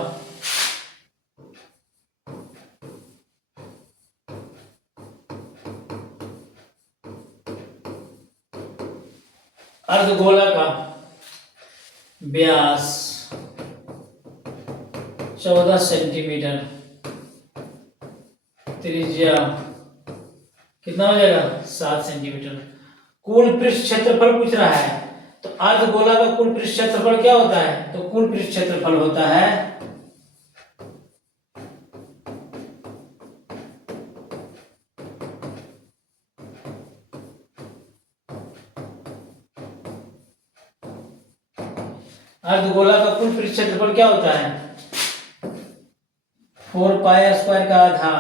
व्यास 14 सेंटीमीटर, त्रिज्या कितना हो जाएगा, 7 सेंटीमीटर। कुल पृष्ठ क्षेत्रफल पूछ रहा है, तो अर्धगोला का कुल पृष्ठ क्षेत्रफल क्या होता है, तो कुल पृष्ठ क्षेत्रफल होता है अर्धगोला का कुल पृष्ठ क्षेत्रफल क्या होता है, 4 पाई आर स्क्वायर का आधा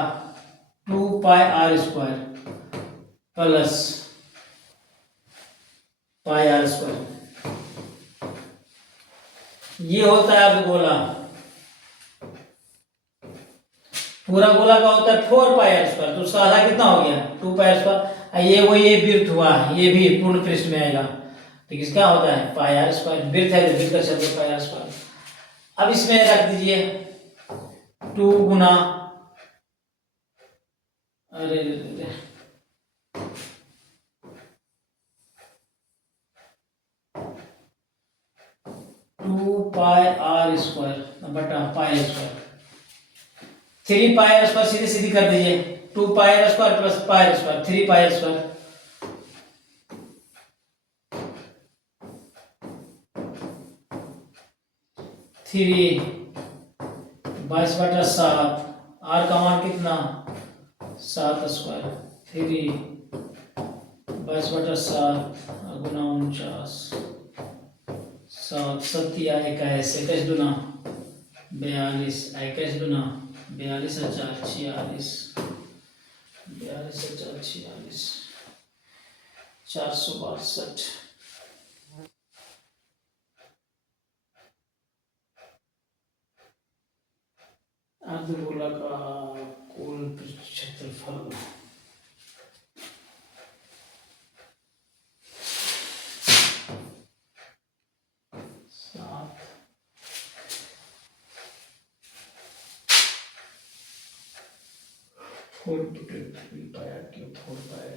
2 pi R square plus pi R square. ये होता है अर्धगोला। पूरा गोला का होता है 4 पाई आर स्क्वायर, तो उसका आधा कितना हो गया, 2 पाई आर स्क्वायर। ये वो ये वृत्त हुआ, ये भी पूर्ण पृष्ठ में आएगा, तो किसका होता है, पाई आर स्क्वायर। वृत्त है तो वृत्त का क्षेत्रफल पाई आर स्क्वायर। अब इसमें रख दीजिए 2 गुना, अरे 2 पाई आर स्क्वायर बटा pi square. 3 pi R square सीधी सीधी कर दीजिए, 2 pi R square plus pi R square, 3 pi R square, three 22/7, R का मान कितना 7 स्क्वायर, 3 22/7 गुना 49, 7 7 21, 21 दुना 42, 21 दुना 42 और 4 46, 42 और 4 46, 462। अर्धगोला का कुल क्षेत्रफल four into 3 pi R cube 4 pi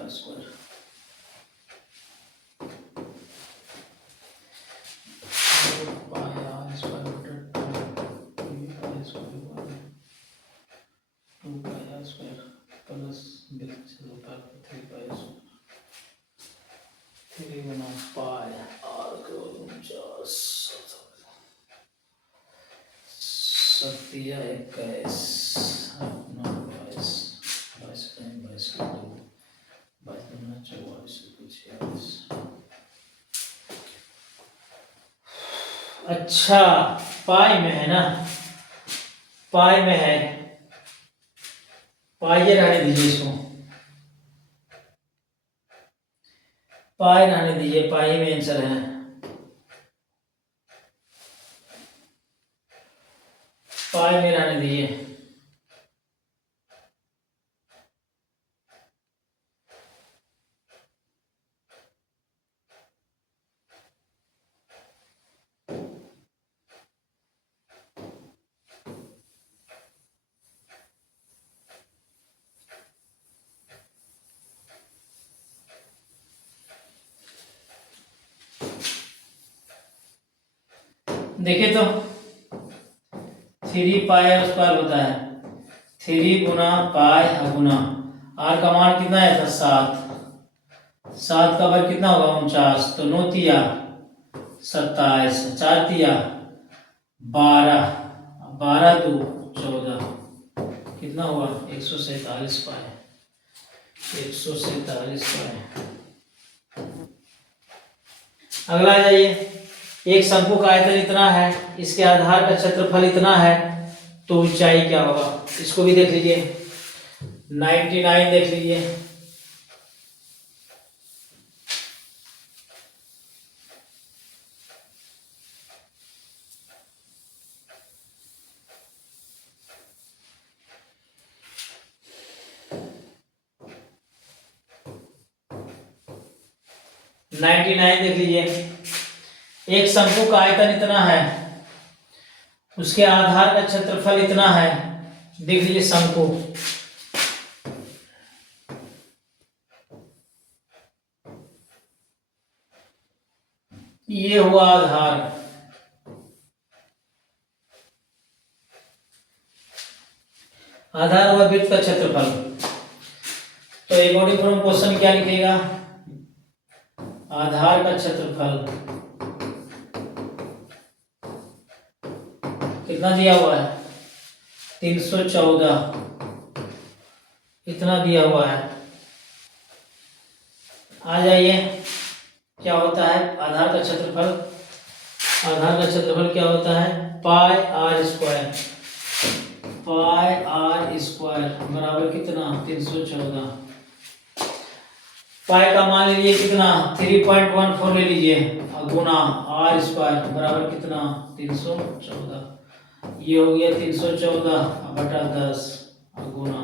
R square, 4 pi R square बटा 2 pi square 2 pi R square plus 3 pi square, 3 गुना पाई आर का 49, 7 या 21, 9 22, 22 टाइम 22 का 2, 22 गुना 44 46। अच्छा, पाई में है ना, पाई में है, पाई ये रहने दीजिए, इसको पाई रहने दीजिए, पाई में आंसर है। पाई में रहने दीजिए, देखिए तो 3 पाई आर स्क्वायर होता है, 3 गुना पाई गुना आर का मान कितना है था 7, 7 का वर्ग कितना होगा 49, तो 9 तिया 27, 4 तिया 12, 12 2 14, कितना हुआ 147 पाई, 147 पाई। अगला आ जाइए, एक शंकु का आयतन इतना है, इसके आधार का क्षेत्रफल इतना है, तो ऊंचाई क्या होगा, इसको भी देख लीजिए, 99 देख लीजिए, देख लीजिए, एक शंकु का आयतन इतना है, उसके आधार का क्षेत्रफल इतना है, देख लीजिए शंकु, ये हुआ आधार, आधार हुआ वृत्त का क्षेत्रफल, तो अकॉर्डिंग फ्रॉम क्वेश्चन क्या लिखेगा, आधार का क्षेत्रफल कितना दिया हुआ है 314, इतना दिया हुआ है। आ जाइए, क्या होता है आधार का क्षेत्रफल, आधार का क्षेत्रफल क्या होता है pi R square, pi R square बराबर कितना 314, पाई का मान लीजिए कितना 3.14 ले लीजिए, गुना आर स्क्वायर बराबर कितना 314, ये हो गया 314 बटा 10 गुना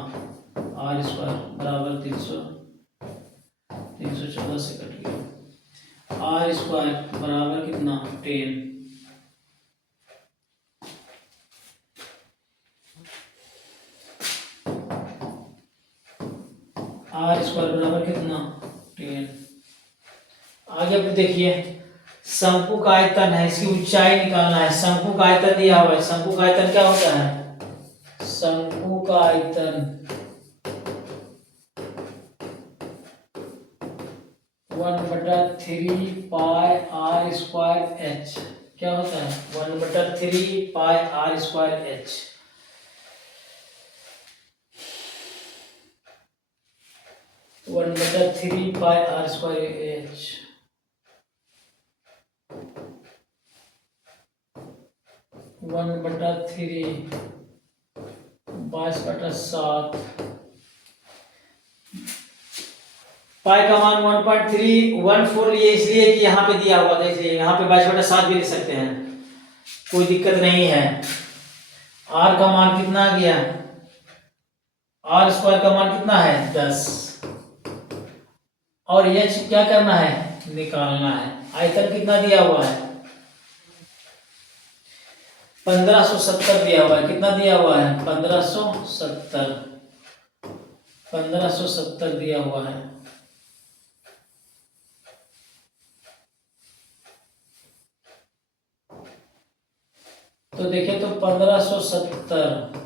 आर स्क्वायर बराबर 314 से कट गया, आर स्क्वायर बराबर कितना 10, आर स्क्वायर बराबर कितना 10। आगे आप देखिए शंकु का आयतन है, इसकी ऊंचाई निकालना है। शंकु का आयतन दिया हुआ है। शंकु का आयतन क्या होता है? शंकु का आयतन 1/3πr²h क्या होता है? 1/3πr²h। 1/3πr²h 1/3 22/7। पाई का मान 1.314 लिए, इसलिए कि यहाँ पे दिया हुआ था, इसलिए यहाँ पे 22/7 भी लिख सकते हैं, कोई दिक्कत नहीं है। आर का मान कितना आ गया? r² का मान कितना है? 10। और h क्या करना है? निकालना है। आयतन कितना दिया हुआ है? 1570 दिया हुआ है। कितना दिया हुआ है? 1570 दिया हुआ है। तो देखिए, तो 1570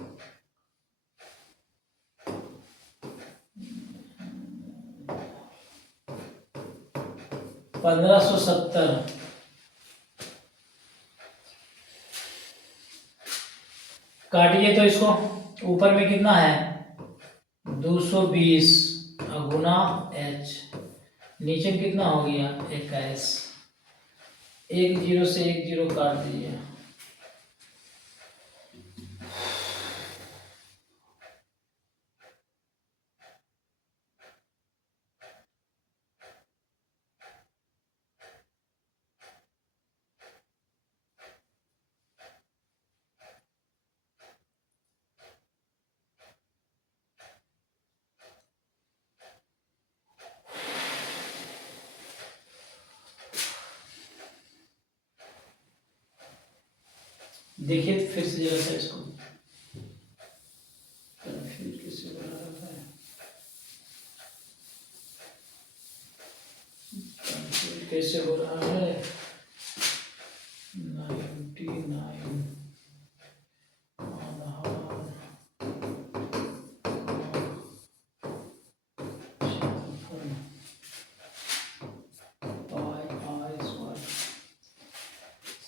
काटिए तो इसको, ऊपर में कितना है? 220 गुना h, नीचे कितना हो गया? 21। एक जीरो से एक जीरो काट दीजिए। देखिए फिर से जरा सा इसको, कंफ्यूज कैसे हो रहा है, कंफ्यूज कैसे हो रहा है। 99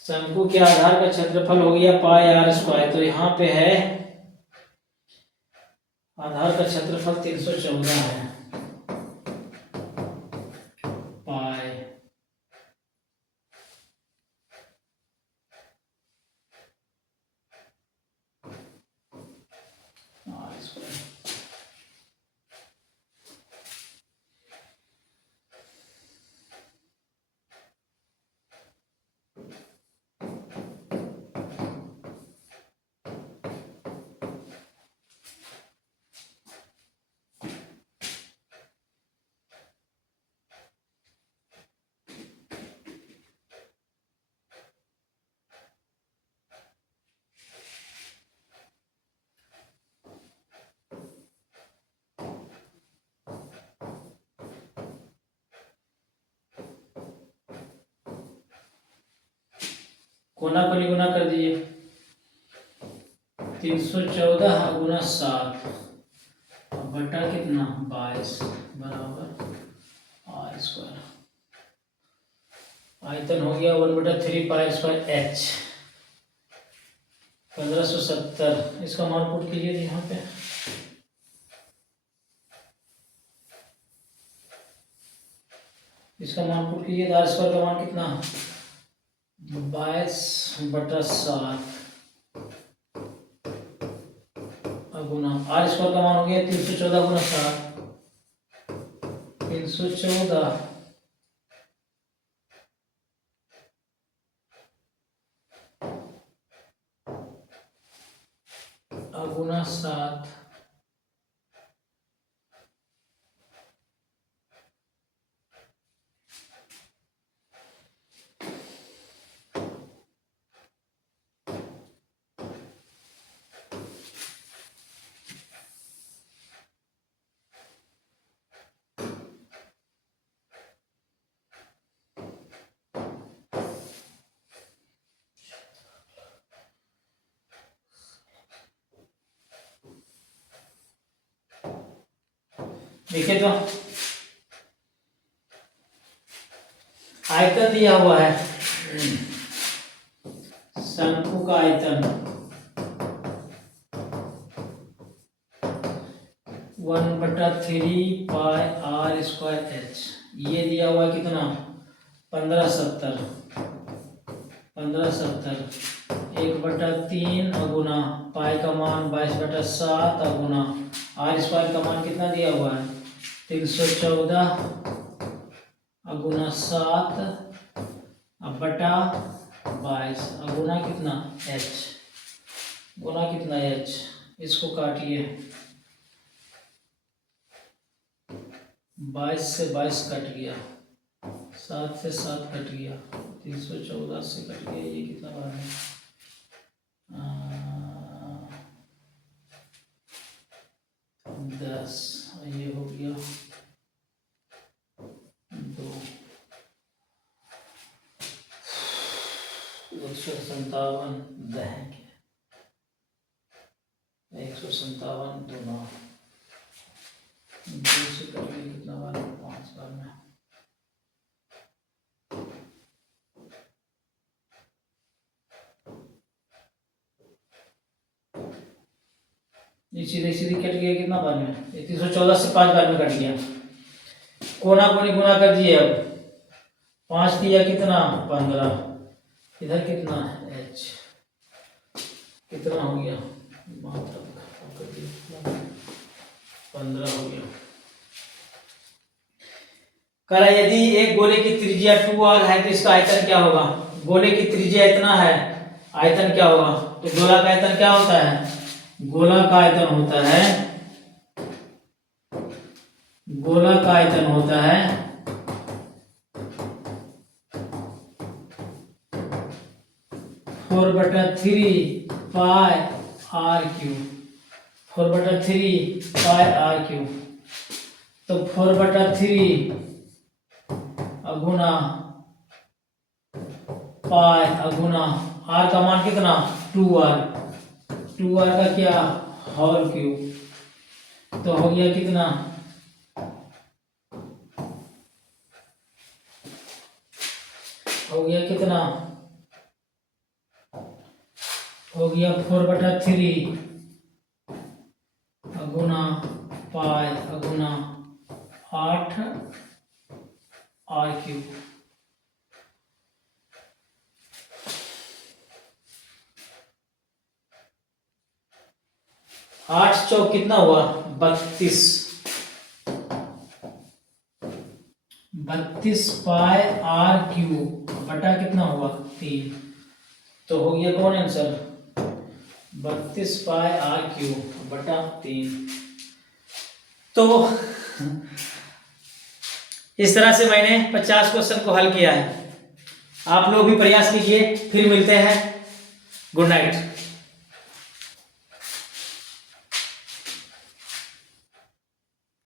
शंकु के आधार का क्षेत्रफल हो गया πr²। तो यहाँ पे है आधार का क्षेत्रफल 314 है। पाई r²। कोना को निगुना कर दीजिए। 314 गुना 7 बटा कितना? 22 बराबर r²। आयतन हो गया 1/3πr²h 1570। इसका मान पुट कीजिए यहाँ पे। इसका मान पुट कीजिए तो r² का मान कितना? 22/7 गुना r² का मान हो गया 314 गुना 7, 314 गुना 7। देखिए तो आयतन दिया हुआ है, शंकु का आयतन 1/3 पाई आर स्क्वायर एच, ये दिया हुआ कितना 1570, 1/3 अगुना पाई का मान 22/7 अगुना आर स्क्वायर का मान कितना दिया हुआ है 314 अगुना 7 बटा 22 अगुना कितना h, गुना कितना h, इसको काटिए 22 से 22 कट गया, 7 से 7 कट गया, 314 से कट गया, ये कितना बार है 10, ये हो गया 2, 157 दहन 157 दोनों 2 से करेंगे कितना बार 5 बार में, ये सीधे सीधे कट गया कितना बार में 314 से 5 बार में कट गया। कोना कोनी गुना कर दिए, अब 5 दिया कितना 15, इधर कितना h, कितना हो गया 15 हो गया। करा यदि एक गोले की त्रिज्या 2r है तो इसका आयतन क्या होगा, गोले की त्रिज्या इतना है, आयतन क्या होगा, तो गोला का आयतन क्या होता है, गोला का आयतन होता है, गोला का आयतन होता है 4/3 pi R cube, 4/3 pi R cube, तो 4/3 अगुना पाई अगुना आर का मान कितना 2r, 2r का क्या होल क्यूब, तो हो गया कितना हो गया कितना हो गया 4/3 अगुना पाई अगुना 8 आर क्यूब, आठ चौक कितना हुआ 32, 32 पाई आर क्यूब बटा कितना हुआ 3, तो हो गया कौन आंसर 32 पाई आर क्यूब बटा 3। तो इस तरह से मैंने 50 क्वेश्चन को हल किया है, आप लोग भी प्रयास कीजिए। फिर मिलते हैं, गुड नाइट।